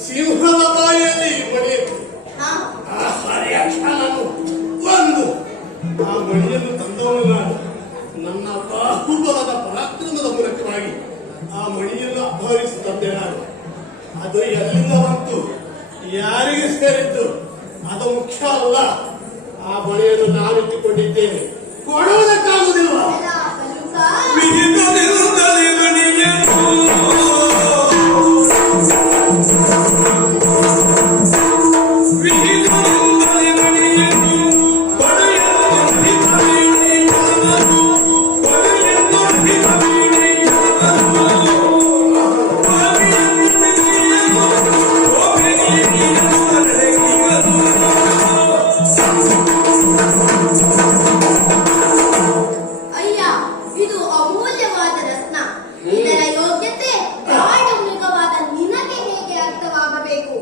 ಸಿಂಹದ ಬಾಯಿಯಲ್ಲಿ ಮಣಿಯಿತ್ತು. ಆ ಆ ಹರಿಯಾಕ್ಷನನ್ನು ಒಂದು ಆ ಮಣಿಯನ್ನು ತಂದವನು ನಾನು. ನನ್ನ ಬಾಹುಬಲದ ಪರಾಕ್ರಮದ ಮೂಲಕವಾಗಿ ಆ ಮಣಿಯನ್ನು ಅಪಹರಿಸಿ ತಂದೆ ನಾನು. ಅದು ಎಲ್ಲಿಂದ ಬಂತು, ಯಾರಿಗೆ ಸೇರಿದ್ದು ಅದು ಮುಖ್ಯ ಅಲ್ಲ. ಆ ಮಣಿಯನ್ನು ನಾನು ಇಟ್ಟುಕೊಂಡಿದ್ದೇನೆ, ಕೊಡುವುದಕ್ಕಾಗುವುದಿಲ್ಲ. ಎಲ್ಲ ಬಲ್ಲುಕ ವಿಧಿತನಿರುತ್ತಲೇ ಮಣಿಯನು ವಿಧಿತನಿರುತ್ತಲೇ ಮಣಿಯನು ಕೊಡೆಯನ್ನು ಹಿತವೀಣೆ ಯಾವನು ಕೊಡೆಯನ್ನು ಹಿತವೀಣೆ ಯಾವನು ಅಯ್ಯ, ಇದು ಅಮೂಲ್ಯವಾದ ರತ್ನ. ಇದರ ಯೋಗ್ಯತೆ ಕಾಡು ಮೃಗವಾದ ನಿನಗೆ ಹೇಗೆ ಅರ್ಥವಾಗಬೇಕು?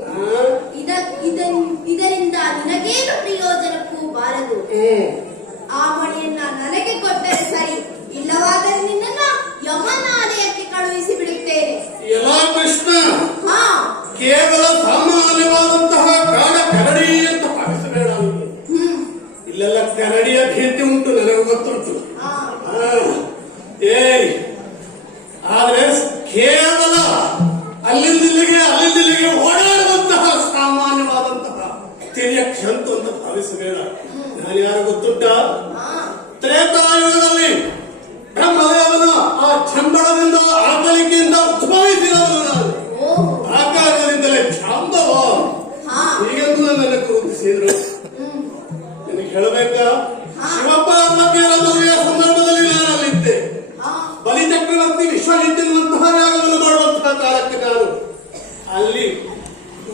ಇದರಿಂದ ನಿನಗೇನು ಪ್ರಯೋಜನಕ್ಕೂ ಬಾರದು. ಆ ಮಣಿಯನ್ನ ನನಗೆ ಕೊಟ್ಟರೆ ಸರಿ, ಇಲ್ಲವಾದರೆ ನಿನ್ನನ್ನ ಯಮನಾಲಯಕ್ಕೆ ಕಳುಹಿಸಿ ಬಿಡುತ್ತೇನೆ. ಎಲ್ಲ ಕೃಷ್ಣ, ಹಾ ಕೇವಲ ಸಾಮಾನ್ಯವಾದಂತಹ ಕಾಡ ಕರಡಿ ಅಂತ ಭಾವಿಸಬೇಡ. ಇಲ್ಲೆಲ್ಲ ಕರಡಿಯ ಭೀತಿ ಉಂಟು, ನನಗೆ ಗೊತ್ತುಂಟು. ಹಾ ಆದ್ರೆ ಕೇವಲ ಅಲ್ಲಿಂದಿಲ್ಲಿಗೆ ಓಡಾಡುವಂತಹ ಸಾಮಾನ್ಯವಾದಂತಹ ತಿರ್ಯಕ್ಷಂತು ಅಂತ ಭಾವಿಸಬೇಡ. ನಾನು ಯಾರು ಗೊತ್ತುಂಟ? ಹಾ ತ್ರೇತಾಯುಗದಲ್ಲಿ ಬ್ರಹ್ಮದೇವನ ಆ ಚಂಬಳದಿಂದ ಆಕಳಿಕೆಯಿಂದ ಉದ್ಭವಿಸಿದವನು ನಾನು. ಓಹೋ ಆ ಕಾರಣದಿಂದಲೇ ಜಾಂಬವ ಹಾ ಈ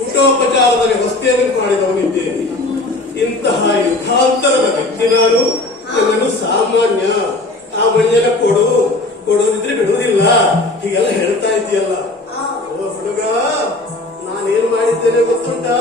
ಊಟೋಪಚಾರದ ವ್ಯವಸ್ಥೆಯನ್ನು ಮಾಡಿದವನಿದ್ದೇನೆ. ಇಂತಹ ಯುದ್ಧಾಂತರದ ವ್ಯಕ್ತಿ ನಾನು ಸಾಮಾನ್ಯ. ಆ ಮಣ್ಯನ ಕೊಡುವುದಿದ್ರೆ ಬಿಡುವುದಿಲ್ಲ ಹೀಗೆಲ್ಲ ಹೇಳ್ತಾ ಇದೆಯಲ್ಲ. ಓ ಹುಡುಗ, ನಾನೇನು ಮಾಡಿದ್ದೇನೆ ಗೊತ್ತುಂಟಾ?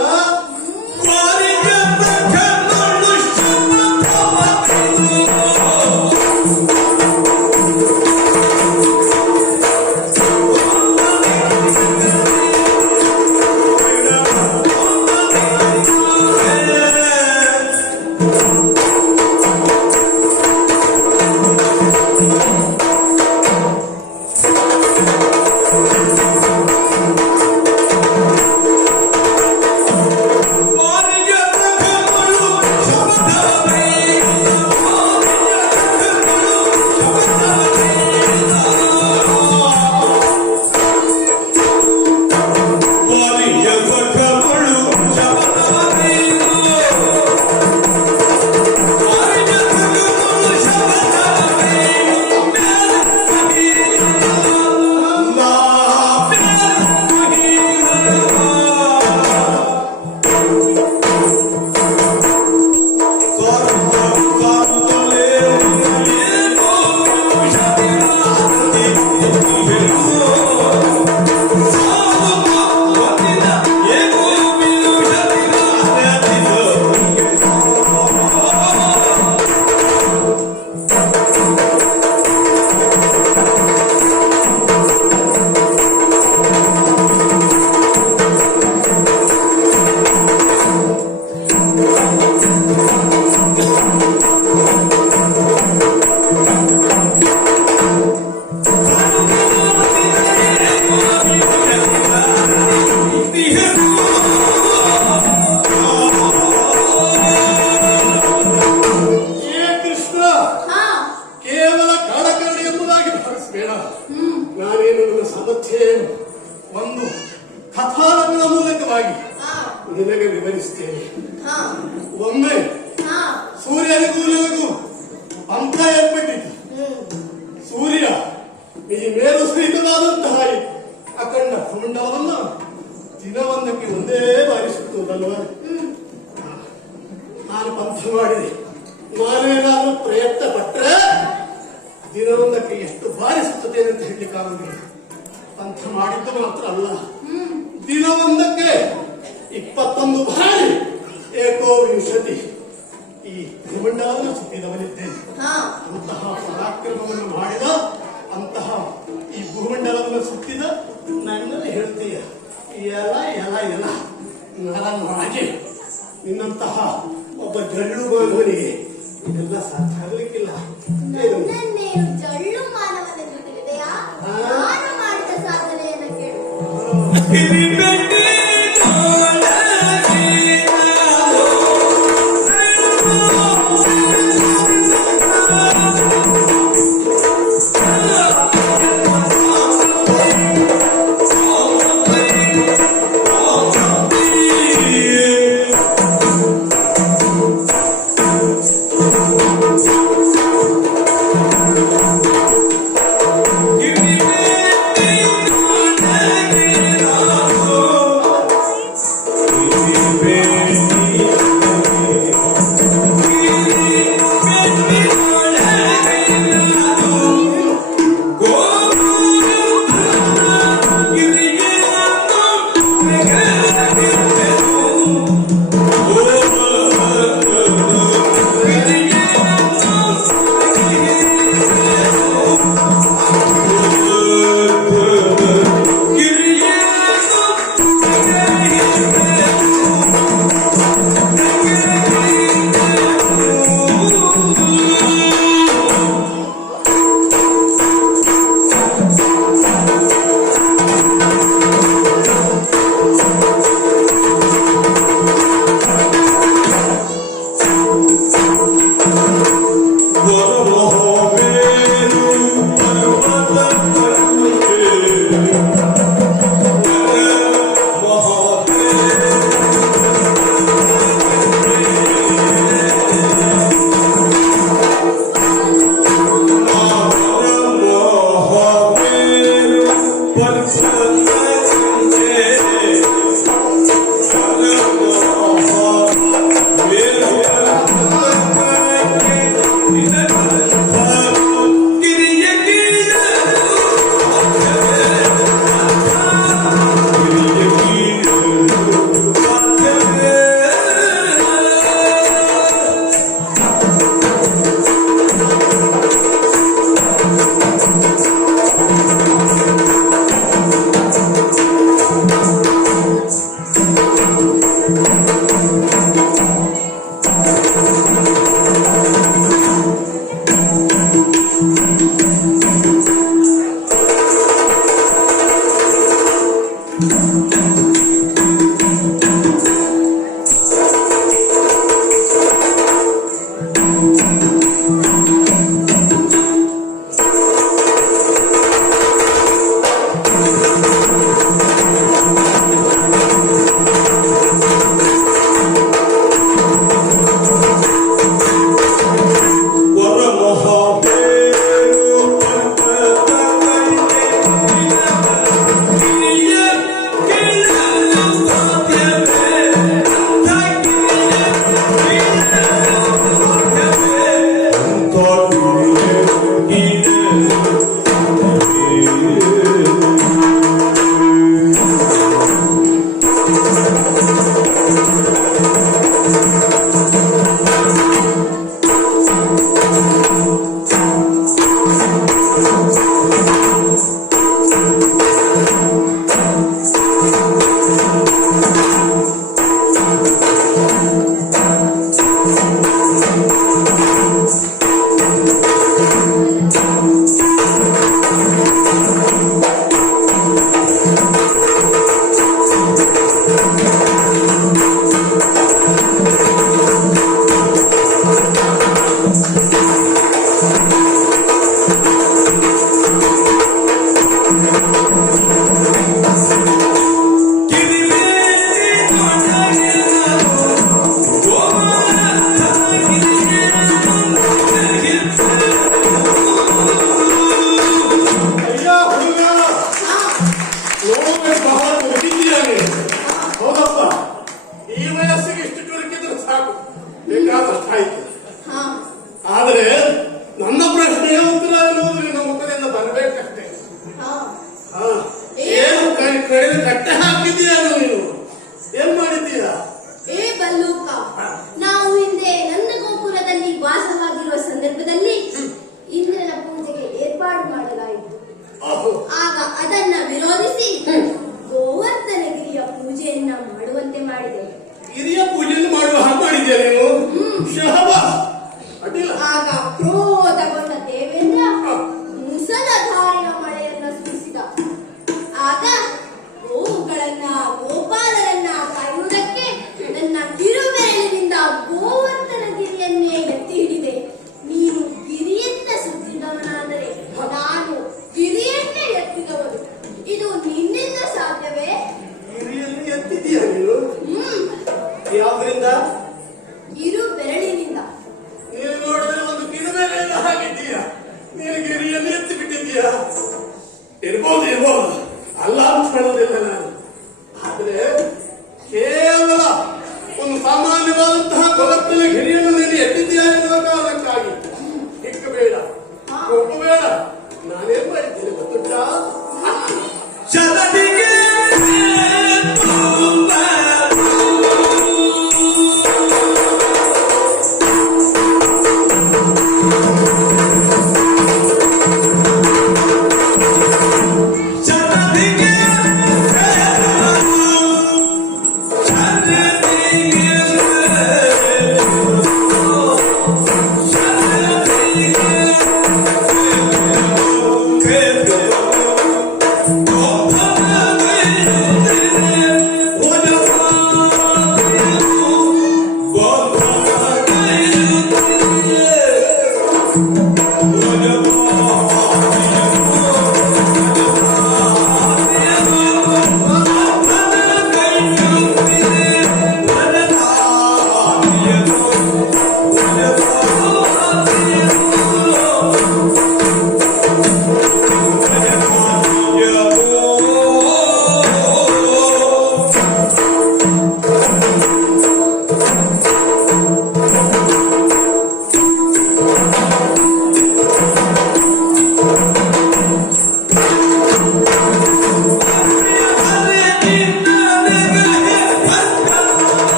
ನಾನೇನು ನನ್ನ ಸಾಮರ್ಥ್ಯೇನು ಒಂದು ಕಥಾನಕಗಳ ಮೂಲಕವಾಗಿ ನಿನಗೆ ವಿವರಿಸ್ತೇನೆ. ಒಮ್ಮೆ ಸೂರ್ಯನಿಗೂ ನಿನಗೂ ಪಂಥ ಏರ್ಪಟ್ಟಿತು. ಸೂರ್ಯ ಈ ಮೇಲು ಸಹಿತವಾದಂತಹ ಅಖಂಡ ಮಂಡಲವನ್ನು ದಿನವೊಂದಕ್ಕೆ ಒಂದೇ ಬಾರಿ ಸುತ್ತುವುದಲ್ವ. ನಾನು ಪಂಥ ಮಾಡಿದೆ. ನಾನೇನಾದ್ರೂ ಪ್ರಯತ್ನ ಪಟ್ಟರೆ ದಿನವೊಂದಕ್ಕೆ ಎಷ್ಟು ಬಾರಿ ಸುತ್ತುತ್ತೇನೆ ಅಂತ ಹೇಳಲಿಕ್ಕಾಗುವುದಿಲ್ಲ. ಪಂಥ ಮಾಡಿದ್ದು ಮಾತ್ರ ಅಲ್ಲ, ದಿನವೊಂದಕ್ಕೆ 21 ಬಾರಿ ಏಕೋವಿಂಶತಿ ಈ ಭೂಮಂಡಲವನ್ನು ಸುತ್ತಿದವನಿದ್ದೇನೆ. ಅಂತಹ ಪರಾಕ್ರಮವನ್ನು ಮಾಡಿದ, ಅಂತಹ ಈ ಭೂಮಂಡಲವನ್ನು ಸುತ್ತಿದ ನನ್ನಲ್ಲಿ ಹೇಳ್ತೀಯ ಎಲ ಎಲ ಎಲ ನಾನು ಹಾಗೆ ನಿನ್ನಂತಹ ಒಬ್ಬ ಜಳ್ಳು ಮಾನವನಿಗೆ ಇದೆಲ್ಲ ಸಾಧ್ಯ ಆಗಲಿಕ್ಕಿಲ್ಲ. ನನ್ನೇನು ಜಳ್ಳು ಮಾನವನೆಂದು ತಿಳಿದೆಯಾ? ನಾನು ಮಾಡಿದ ಸಾಧನೆಯನ್ನು ಕೇಳು.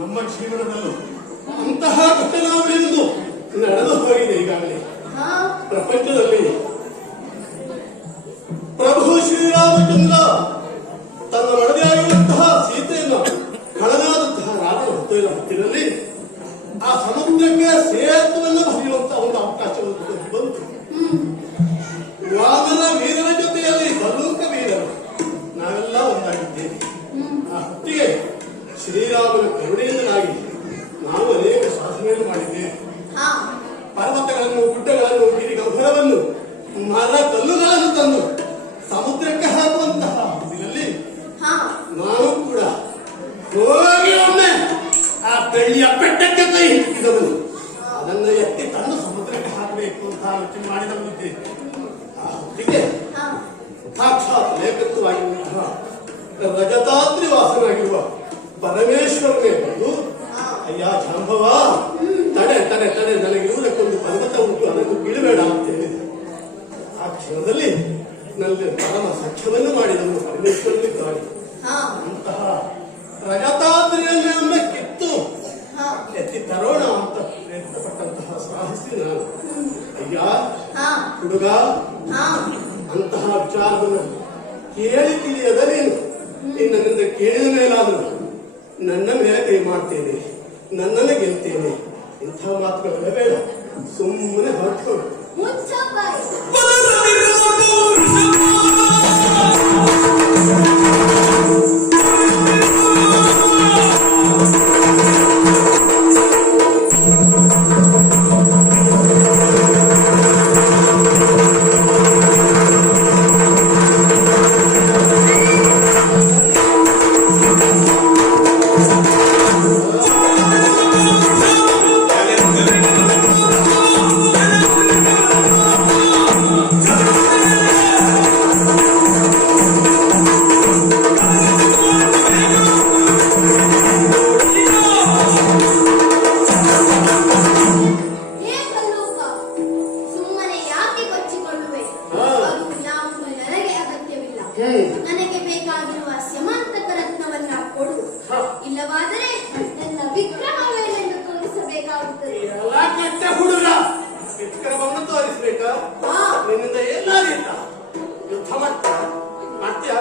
ನಮ್ಮ ಜೀವನದಲ್ಲೂ ಅಂತಹ ಘಟನಾವಳಿಯೊಂದು ನಡೆದು ಹೋಗಿದೆ ಈಗಾಗಲೇ. ಹಾ ಪ್ರಪಂಚದಲ್ಲಿ ಪ್ರಭು ಶ್ರೀರಾಮಚಂದ್ರ ತನ್ನ ಮಡದಿಯಾಗಿರುವಂತಹ ಸೀತೆಯನ್ನು ಕಳನಾದಂತಹ ರಾವಣ ಹೊತ್ತೊಯ್ದ ಹೊತ್ತಿನಲ್ಲಿ ಆ ಸಮುದ್ರಕ್ಕೆ ಸೇತುವನ್ನು ಬರೆಯುವಂತಹ ಒಂದು ಅವಕಾಶವನ್ನು ಬಂತು. ವಾಮನ ವೀರನ ಜೊತೆಯಲ್ಲಿ ಬಲ್ಲೂಕ ವೀರರು ನಾವೆಲ್ಲ ಒಂದಾಗಿದ್ದೇವೆ. ಆ ಹೊತ್ತಿಗೆ ಶ್ರೀರಾಮನ ಕರುಣೆಯಿಂದಲಾಗಿ ನಾವು ಅನೇಕ ಸಾಧನೆಯನ್ನು ಮಾಡಿದ್ದೇವೆ. ಹಾ ಪರ್ವತಗಳನ್ನು, ಗುಡ್ಡಗಳನ್ನು, ಗಿರಿ ಗಂಭೀರವನ್ನು, ಮರ ಕಲ್ಲುಗಳನ್ನು ತಂದು ಸಮುದ್ರಕ್ಕೆ ಹಾಕುವಂತಹ ಹೊತ್ತಿನಲ್ಲಿ ಹಾ ನಾನು ಕೂಡ ಹೋಗಿ ಒಮ್ಮೆ ಆ ಬೆಳ್ಳಿಯ ಬೆಟ್ಟಕ್ಕೆ ಕೈ ಹಿಡಿದವನು ಅದನ್ನು ಎತ್ತಿ ತಂದು ಸಮುದ್ರಕ್ಕೆ ಹಾಕಬೇಕು ಅಂತ ಆಲೋಚನೆ ಮಾಡಿದವನಿದ್ದೆ. ಆ ಹೊತ್ತಿಗೆ ಹಾ ಸಾಕ್ಷಾತ್ ಲೇಖಕವಾಗಿರುವಂತಹ ರಜತಾದ್ರಿ ವಾಸನಾಗಿರುವ ಪರಮೇಶ್ವರನೇ ಬಂದು, ಅಯ್ಯ ಜಾಂಬವ, ತಡೆ ತಡೆ ತಡೆ, ನನಗಿರುವುದಕ್ಕೊಂದು ಪರ್ವತ ಉಂಟು, ಅದನ್ನು ಬೀಳಬೇಡ ಅಂತ ಹೇಳಿದೆ. ಆ ಕ್ಷಣದಲ್ಲಿ ನಲ್ಲಿ ಪರಮ ಸಖ್ಯವನ್ನು ಮಾಡಿದವನು ಪರಮೇಶ್ವರನಿದ್ದಾನೆ. ಹಾ ಅಂತಹ ರಜತಾದ್ರಿಯನ್ನು ಒಮ್ಮೆ ಕಿತ್ತು ಹಾ ಎತ್ತಿ ತರೋಣ ಅಂತ ಪ್ರಯತ್ನಪಟ್ಟಂತಹ ಸಾಹಸಿ ನಾನು. ಅಯ್ಯ ಹಾ ಹುಡುಗ, ಹಾ ಅಂತಹ ವಿಚಾರವನ್ನು ಕೇಳಿ ತಿಳಿಯದ ನೀನು ನನ್ನಿಂದ ಕೇಳಿದ ಮೇಲಾದರೂ ನನ್ನ ಮೇಲೆ ಕೈ ಮಾಡ್ತೇನೆ, ನನ್ನನ್ನು ಗೆಲ್ತೇನೆ, ಇಂಥ ಮಾತುಗಳೆಲ್ಲ ಬೇಡ, ಸುಮ್ಮನೆ ಹೊರಟು. ಮುಚ್ಚಪ್ಪಾಯಿ ನನಗೆ ಬೇಕಾಗಿರುವ ಸ್ಯಮಾಂತಕ ರತ್ನವನ್ನ ಕೊಡು, ಇಲ್ಲವಾದರೆ ನನ್ನ ವಿಕ್ರಮವೇನೆಂದು ತೋರಿಸಬೇಕಾಗುತ್ತದೆ. ಎಲ್ಲ ಕೆಟ್ಟ ಹುಡುಗ ವಿಕ್ರಮವನ್ನು ತೋರಿಸ್ಬೇಕಾ? ನಿನ್ನಿಂದ ಏನಾದಿಲ್ಲ, ಯುದ್ಧ ಮಾಡ್ತೀಯ.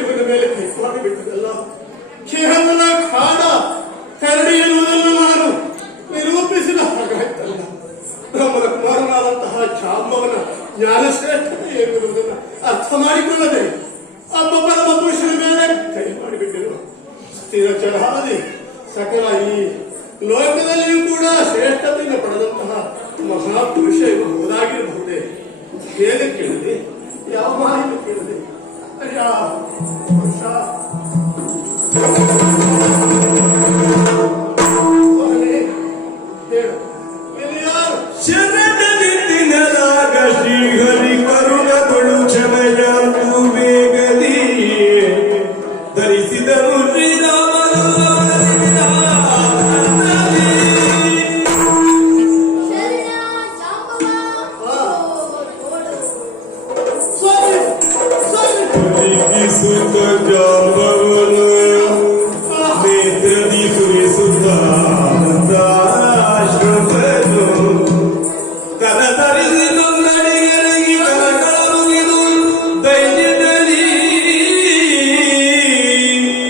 ಇವನ ಮೇಲೆ ಕೈ ಮಾಡಿಬಿಟ್ಟದಲ್ಲ. ಕೇವಲ ಕಾಡ ಕರಡಿ ಎನ್ನುವುದನ್ನು ನಾನು ನಿರೂಪಿಸಿದ ಹಾಗಾಯ್ತಲ್ಲ. ಬ್ರಹ್ಮನ ಕುಮಾರನಾದಂತಹ ಜಾಂಬವನ ಜ್ಞಾನಶ್ರೇಷ್ಠತೆ ಎನ್ನುವುದನ್ನು ಅರ್ಥ ಮಾಡಿಕೊಳ್ಳದೆ ಒಬ್ಬ ಪರಮ ಪುರುಷನ ಮೇಲೆ ಕೈ ಮಾಡಿಬಿಟ್ಟಿರುವ ಸ್ಥಿರ ಚರಾದಿ ಸಕಲ ಈ ಲೋಕದಲ್ಲಿಯೂ ಕೂಡ ಶ್ರೇಷ್ಠತೆಯನ್ನು ಪಡೆದಂತಹ ಮಹಾಪುರುಷ ಹೋದಾಗಿರಬಹುದೇ. ಹೇಗೆ ಕೇಳಿದೆ? ಯಾವ ಮಾಹಿತಿ ಕೇಳಿದೆ? ಅಯ್ಯ ಪುರುಷ ಹೇಳು, ನೀನು ಯಾರು? ಶರಣದಿ ತಿನ್ನಲಾಗ ಶ್ರೀಹರಿ ಕರುಣಗಳು ಕ್ಷಮೆಯಾಗು ಬೇಗದಿ ಧರಿಸಿದನು ಶ್ರೀರಾಮನು ಶರಣ ಜಾಂಬವ ಓಡು. ಸ್ವಾಮಿ ಸ್ವಾಮಿ ಸುತ ಜಾಂಬವನು ನೇತ್ರದಿ ಸುರಿಸುತ್ತ ಆಶ್ರಮನು ಕನತರಿಸಿ ನೊಂದಡಿಗೆರಗಿ ಕನಕಳ ಮುಗಿದು ಧೈರ್ಯದಲ್ಲಿ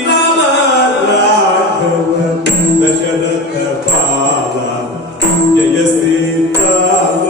ರಾಮ ರಾಘವ ದಶರಥ ಪಾಲ ಜಯ ಶ್ರೀರಾಮ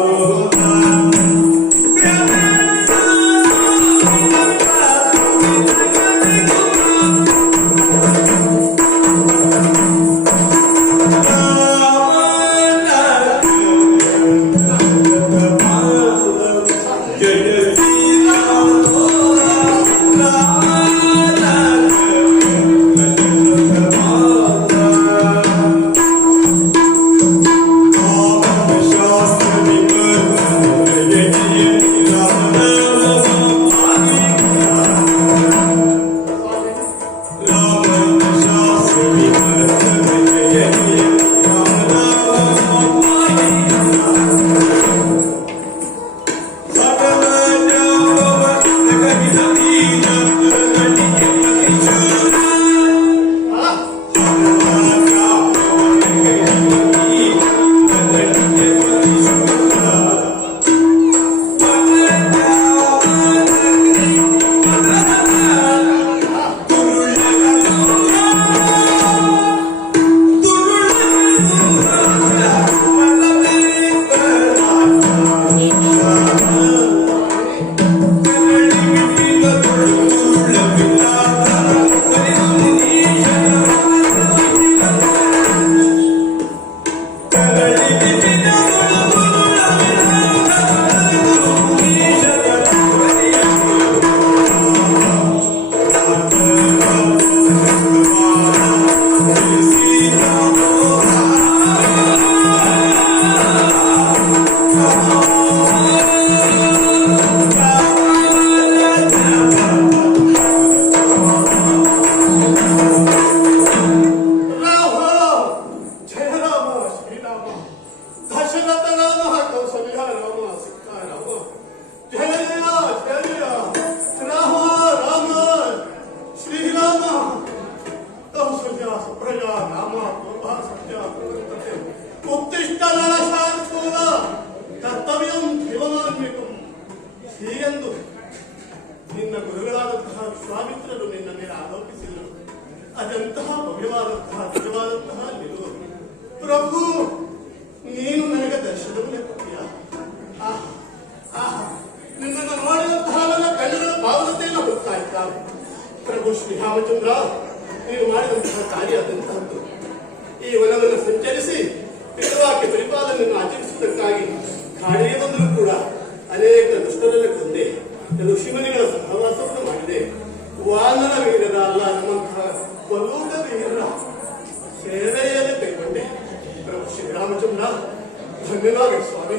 ಹೀಗೆಂದು ನಿನ್ನ ಗುರುಗಳಾದಂತಹ ವಿಶ್ವಾಮಿತ್ರರು ನಿನ್ನ ಮೇಲೆ ಆರೋಪಿಸಿದರು. ಅದಂತಹ ಭವ್ಯವಾದಂತಹ ನಿಜವಾದಂತಹ ನಿಲುವು. ಪ್ರಭು, ನೀನು ನನಗೆ ದರ್ಶನವನ್ನೇ ಕೊಟ್ಟಿಯ. ನಿನ್ನನ್ನು ನೋಡಿದಂತಹ ನನ್ನ ಕಣ್ಣುಗಳ ಭಾವನತೆಯನ್ನು ಹುಡುಕ್ತಾ ಇದ್ದಾರೆ. ಪ್ರಭು ಶ್ರೀರಾಮಚಂದ್ರ, ನೀನು ಮಾಡಿದಂತಹ ಕಾರ್ಯ ಅದಂತಹದ್ದು. ಈ ವನವನ್ನು ಸಂಚರಿಸಿ ಪಿತೃವಾಕ್ಯ ಪರಿಪಾಲನೆಯನ್ನು ಆಚರಿಸುವುದಕ್ಕಾಗಿ ಕಾಡಿಗೆ ಬಂದರೂ ಕೂಡ ಅನೇಕ ದುಷ್ಟರನ್ನು ಕೊಂದೆ, ಋಷಿಮುನಿಗಳ ಸಹವಾಸವನ್ನು ಮಾಡಿದೆ. ವಾನರ ವೀರರ ಅಲ್ಲ ನಮ್ಮಂತಹ ಬಲೂಟ ವೀರರ ಸೇವೆಯಲ್ಲಿ ಕೈಗೊಂಡೆ. ಪ್ರಭು ಶ್ರೀರಾಮಚಂದ್ರ, ಧನ್ಯವಾದ ಸ್ವಾಮಿ.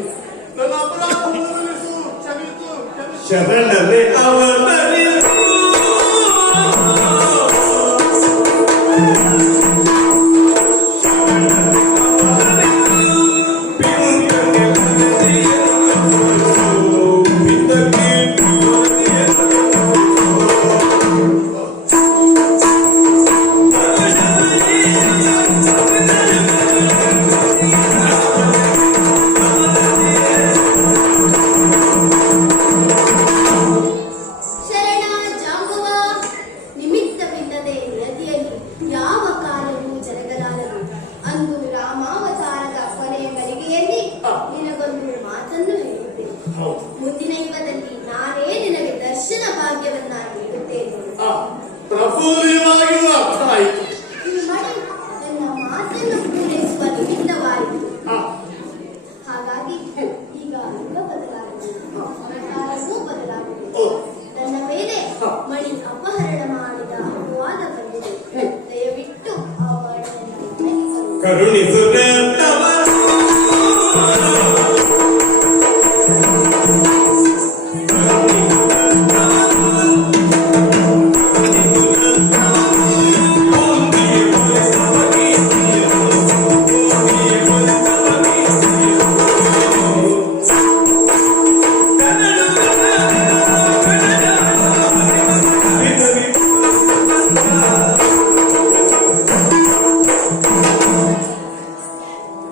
ನನ್ನ ಅಪರಾಧವನ್ನು ಕ್ಷಮಿಸು, ಕ್ಷಮಿಸು, ಕ್ಷಮಿಸು. ಶರಣರೇ ಅವತರಿಸು ಪೂರ್ಣವಾಗಿಯೂ ಅರ್ಥ ಆಯಿತು. ಈ ಮಣಿ ನನ್ನ ಮಾತನ್ನು ಪೂರೈಸುವ ನಿಮಿತ್ತವಾಯಿತು. ಹಾ, ಹಾಗಾಗಿ ಈಗ ಯುಗ ಬದಲಾಗಿದೆ, ಅವತಾರವೂ ಬದಲಾಗಿದೆ. ಓ, ನನ್ನ ಮೇಲೆ ಮಣಿ ಅಪಹರಣ ಮಾಡಿದ ಅಪವಾದ ಬಂದಿದೆ. ದಯವಿಟ್ಟು ಆ ಮಣಿಯನ್ನು ತೆಗೆದುಕೊಳ್ಳಿ. ಕರುಣಿಸುತ್ತೇವರ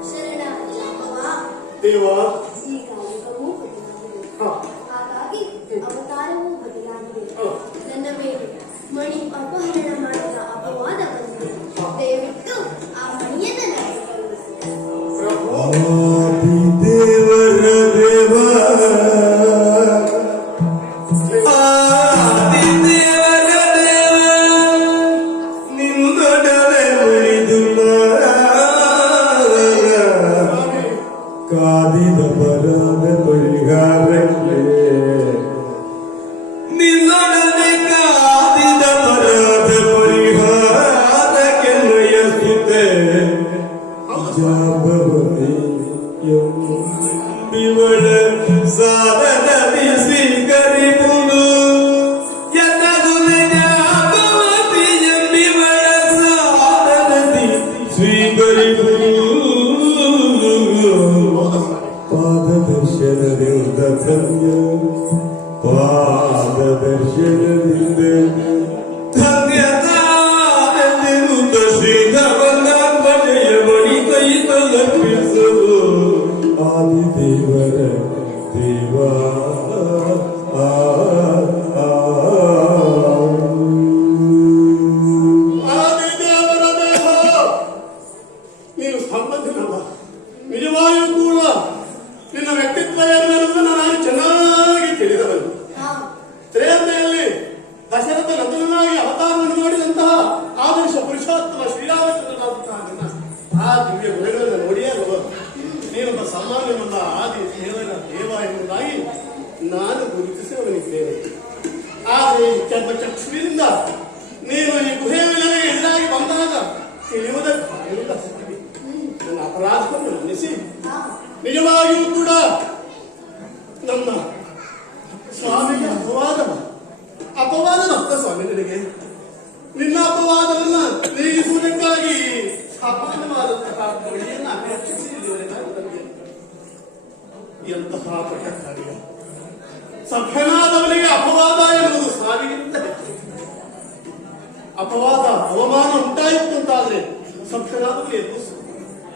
ಶರಣಾಗತಿ ಅಪ್ಪವ. ದೇವ. ಈಗ ಯುಗವೂ ಬದಲಾಗಿದೆ, ಹಾ, ಹಾಗಾಗಿ ಅವತಾರವೂ ಬದಲಾಗಿದೆ. ಹಾ. ನನ್ನ ಮೇಲೆ ಮಣಿ ಅಪಹರಣ ಮಾಡಿದ ಅಪವಾದ ಬಂದಿದೆ. ದಯವಿಟ್ಟು ಆ ಮಣಿಯನ್ನು ನನಗೆ ಕಳುಹಿಸಿ. ಪ್ರಭು. ಆದಿದೇವರ ದೇವ ಆದಿದೇವರ ದೇವ ನಿನ್ನೊಡನೆ ಉಳಿದು ಕಾದಿದ ಬರದ ಪರಿಹಾರಕ್ಕೆ ನಿನ್ನೊಡನೆ ಕಾದಿದ ಬರದ ಪರಿಹಾರಕ್ಕೆ ನಯಸುತ್ತೆ ಜಾಬವತಿ ಎಂಬಿವಳ ಸಾಧನದಿ ಸ್ವೀಕರಿಪುದು ಎನ್ನಗುನೆ ಜಾಬವತಿ ಎಂಬಿವಳ ಸಾಧನದಿ ಸ್ವೀಕರಿಪುದು ಪಾದದರ್ಶನದಿಂದ ಧನ್ಯ ಪಾದದರ್ಶನದಿಂದ ಧನ್ಯತಾನೆಂದಿರುತ್ತ ಶ್ರೀಧವನ ಭಜಯ ಮಣಿ ಕೈ ತಲಪಿಸಲು ಆದಿದೇವರ ದೇವ ಆದಿದೇವರ ದೇವ, ನೀನು ಸಂಬಂಧಿನವ. ನಿಜವಾಗಿಯೂ ಕೂಡ ನಿನ್ನ ವ್ಯಕ್ತಿತ್ವ ಏನೆಂದು ನಾನು ಚೆನ್ನಾಗಿ ತಿಳಿದವನು. ಹಾ, ತ್ರೇತೆಯಲ್ಲಿ ದಶರಥ ನಂದನಾಗಿ ಅವತಾರವನ್ನು ಮಾಡಿದಂತಹ ಆದರ್ಶ ಪುರುಷೋತ್ತಮ ಶ್ರೀರಾಮಚಂದ್ರನಾದಂತಹ ನಿನ್ನ ಆ ದಿವ್ಯ ಗುಣಗಳನ್ನು ನೋಡಿಯೇ ಅಲ್ವ ನೀನೊಬ್ಬ ಸಾಮಾನ್ಯವಲ್ಲ ಆದಿ ದೇವರ ದೇವ ಎಂಬುದಾಗಿ ನಾನು ಗುರುತಿಸಿದವನಿದ್ದೇನೆ. ಆದರೆ ಈ ಚಕ್ಷುವಿನಿಂದ ನೀನು ಈ ಗುಹೆಯಲ್ಲಿ ಎದುರಾಗಿ ಬಂದಾಗ ತಿಳಿಯುವುದಕ್ಕಾಗಿಲ್ಲ. ನನ್ನ ಅಪರಾಧವನ್ನು ಮನ್ನಿಸಿ ಹಾ. ನಿಜವಾಗಿಯೂ ಕೂಡ ನಮ್ಮ ಸ್ವಾಮಿಗೆ ಅಪವಾದದ ಅರ್ಥ ಸ್ವಾಮಿ ನಿನಗೆ ನಿನ್ನ ಅಪವಾದವನ್ನ ನೀಗಿಸುವುದಕ್ಕಾಗಿ ಸಾಮಾನ್ಯವಾದಂತಹ ಬಳಿಯನ್ನು ಅಪೇಕ್ಷಿಸಿದವರೆಲ್ಲ ನನಗೆ ಎಂತಹ ಪಟ್ಟ ಕಾರ್ಯ. ಸಭ್ಯನಾದವನಿಗೆ ಅಪವಾದ ಎನ್ನುವುದು ಸಾವಿಗಿಂತ ಹೆಚ್ಚು. ಅಪವಾದ ಅವಮಾನ ಉಂಟಾಯಿತು ಅಂತಾದ್ರೆ ಸಭ್ಯನಾದವನಿಗೆ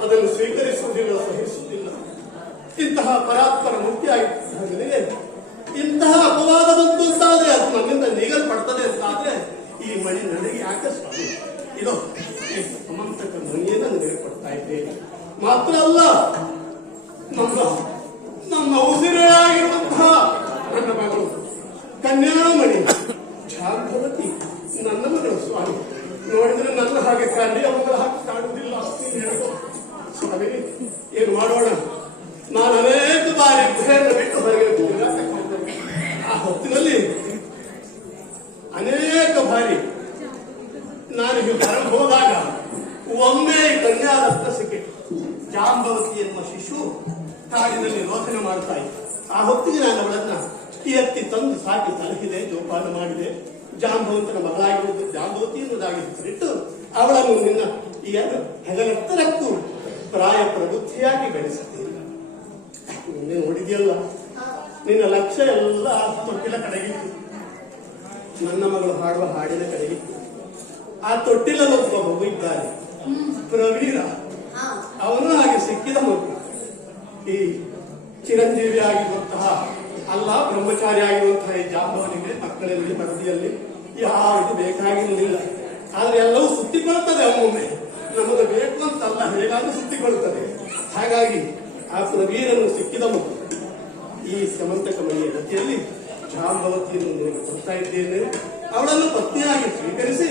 ಅದನ್ನು ಸ್ವೀಕರಿಸುವುದಿಲ್ಲ, ಸಹಿಸುವುದಿಲ್ಲ. ಇಂತಹ ಪರಾತ್ಪರ ಮುಕ್ತಿಯಾಗಿತ್ತು ನನಗೆ ಇಂತಹ ಅಪವಾದ ಬಂತು ಅಂತಾದ್ರೆ ಅದು ನನ್ನಿಂದ ನೀಗಲ್ಪಡ್ತದೆ ಅಂತಾದ್ರೆ ಈ ಮಣಿ ನನಗೆ ಯಾಕೆ ಸ್ವಾಮಿ ಇದು ಈ ಸಮಂತಕ ಮಣಿಯನ್ನು ನನಗೆ ಕೊಡ್ತಾ ಇದ್ದೇನೆ. ಮಾತ್ರ ಅಲ್ಲ, ನಮ್ಮ ಉಸಿರಾಗಿರುವಂತಹ ನನ್ನ ಮಗಳು ಕನ್ಯಾಮಣಿ ಜಾಂಬವತಿ ನನ್ನ ಮಗಳು ಸ್ವಾಮಿ. ನೋಡಿದ್ರೆ ನನ್ನ ಹಾಗೆ ಕಂಡಿ ಅವರ ಹಾಗೆ ಕಾಣುವುದಿಲ್ಲ. ಸ್ವಾಮಿ ಏನು ಮಾಡೋಣ? ನಾನು ಅನೇಕ ಬಾರಿ ಗುಹೆಯನ್ನು ಬಿಟ್ಟು ಹೊರಗೆ ತಿರುಗಾಟಕ್ಕೆ ಆ ಹೊತ್ತಿನಲ್ಲಿ ಅನೇಕ ಬಾರಿ ನಾನು ಹೊರಗೆ ಹೋದಾಗ ಒಮ್ಮೆ ಕನ್ಯಾ ರತ್ನ ಸಿಕ್ಕಿತು. ಜಾಂಬವತಿ ಎನ್ನುವ ಶಿಶು ಕಾಡಿನಲ್ಲಿ ರೋಧನೆ ಮಾಡ್ತಾ ಇತ್ತು. ಆ ಹೊತ್ತಿಗೆ ನಾನು ಅವಳನ್ನ ಎತ್ತಿ ತಂದು ಸಾಕಿ ತಲುಪಿದೆ, ಜೋಪಾನ ಮಾಡಿದೆ. ಜಾಂಬವಂತನ ಮಗಳಾಗಿರುವುದು ಜಾಂಬವತಿ ಎನ್ನುವುದಾಗಿ ಹೆಸರಿಟ್ಟು ಅವಳನ್ನು ನಿನ್ನ ಈ ಹೆಗಲೆತ್ತರಕ್ಕೂ ಪ್ರಾಯ ಪ್ರಬುದ್ಧಿಯಾಗಿ ಬೆಳೆಸುತ್ತೇನೆ. ನಿನ್ನೆ ನೋಡಿದೆಯಲ್ಲ, ನಿನ್ನ ಲಕ್ಷ್ಯ ಎಲ್ಲ ತೊಟ್ಟಿಲ ಕಡೆಗಿತ್ತು, ನನ್ನ ಮಗಳು ಹಾಡುವ ಹಾಡಿನ ಕಡೆಗಿತ್ತು. ಆ ತೊಟ್ಟಿಲಲ್ಲಿ ಒಬ್ಬ ಮಗು ಇದ್ದಾನೆ, ಪ್ರವೀರ. ಅವನು ಹಾಗೆ ಸಿಕ್ಕಿದ ಮಗು. ಈ ಚಿರಂಜೀವಿ ಆಗಿರುವಂತಹ ಅಲ್ಲ, ಬ್ರಹ್ಮಚಾರಿ ಆಗಿರುವಂತಹ ಈ ಜಾಂಬವನಿಗೆ ಮಕ್ಕಳಲ್ಲಿ ಮಡದಿಯಲ್ಲಿ ಯಾವುದು ಬೇಕಾಗಿರಲಿಲ್ಲ. ಆದ್ರೆ ಎಲ್ಲವೂ ಸುತ್ತಿಕೊಳ್ಳುತ್ತದೆ. ಒಮ್ಮೊಮ್ಮೆ ನಮಗೆ ಬೇಕು ಅಂತಲ್ಲ, ಹೇಗಾದ್ರೂ ಸುತ್ತಿಕೊಳ್ಳುತ್ತದೆ. ಹಾಗಾಗಿ ಆ ಪ್ರವೀರನ್ನು ಸಿಕ್ಕಿದ ಮಗು ಈ ಸಮಂತಕ ಮಣಿಯ ಗತಿಯಲ್ಲಿ ಜಾಂಬವತಿಯನ್ನು ನಿನಗೆ ಕೊಡ್ತಾ ಇದ್ದೇನೆ. ಅವಳನ್ನು ಪತ್ನಿಯಾಗಿ ಸ್ವೀಕರಿಸಿ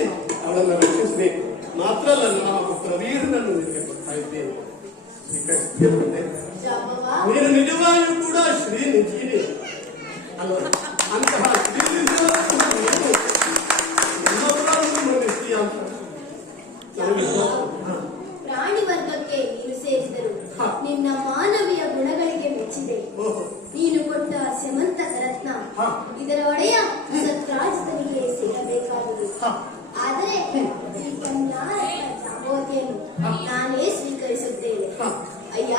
ಮಾತ್ರ ಅಲ್ಲ ನಾನು ಪುತ್ರ ವೀರನನ್ನು ನಿನಗೆ ಕೊಡ್ತಾ ಇದ್ದೇನೆ. ಶ್ರೀಕೃಷ್ಣನೇ, ಜಾಂಬವ, ನೀನು ನಿಜವಾಗಿಯೂ ಕೂಡ ಶ್ರೀ ನಿಜೀನಿ ಅಲ್ಲ. ಅಂತಹ ಶ್ರೀ ಮನುಷ್ಯ ಅಂತ ನನಗೆ ಪ್ರಾಣಿ ವರ್ಗಕ್ಕೆ ನೀನು ಸೇರಿದರು. ಹ. ನಿನ್ನ ಮಾನವೀಯ ಗುಣಗಳಿಗೆ ಮೆಚ್ಚಿದೆ. ಓಹೋ. ನೀನು ಕೊಟ್ಟ ಸೆಮಂತ ರತ್ನ ಹ. ಇದರ ಒಡೆಯ ಸತ್ರಾಜಿತನಿಗೆ ಸೇರಬೇಕಾದುದು. ಹ. ಆದರೆ ಈ ಕನ್ಯಾರತ್ನ ಜಾಂಬವತಿಯನ್ನು ನಾನೇ ಸ್ವೀಕರಿಸುತ್ತೇನೆ. ಹ. ಅಯ್ಯ,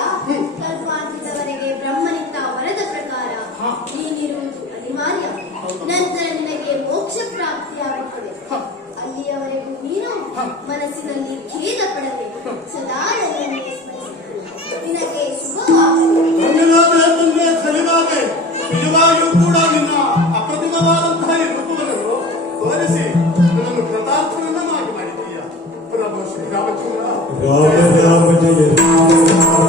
ಕಲ್ಪಾಂತದವರೆಗೆ ಬ್ರಹ್ಮನಿತ್ತ ವರದ ಪ್ರಕಾರ ಹ. ನೀನಿರುವುದು ಅನಿವಾರ್ಯ. ಹೌದು. ನಂತರ ನಿನಗೆ ಮೋಕ್ಷ ಪ್ರಾಪ್ತಿಯಾಗುತ್ತದೆ. ಹ. ಅಲ್ಲಿಯವರೆಗೂ ನೀನು ಹ. ಮನಸ್ಸಿನಲ್ಲಿ ಖೇದ ಪಡದೆ ಸದಾ ನನ್ನನ್ನೇ ಸ್ಮರಿಸಿದ್ದು. ನಿನಗೆ ಶುಭವಾಗಲಿ. ಧನ್ಯವಾದ ತಂದೆ, ಧನ್ಯವಾದ. ನಿಜವಾಗಿಯೂ ಕೂಡ ನಿನ್ನ ಅಪ್ರತಿಮವಾದಂತಹ ಈ ರೂಪವನ್ನು ತೋರಿಸಿ ನನ್ನನ್ನು ಕೃತಾರ್ಥನನ್ನಾಗಿ ಮಾಡಿದ್ದೀಯ ಪ್ರಭು ಶ್ರೀರಾಮಚಂದ್ರ. ರಾಮ ರಾಮ ಜಯ ರಾಮ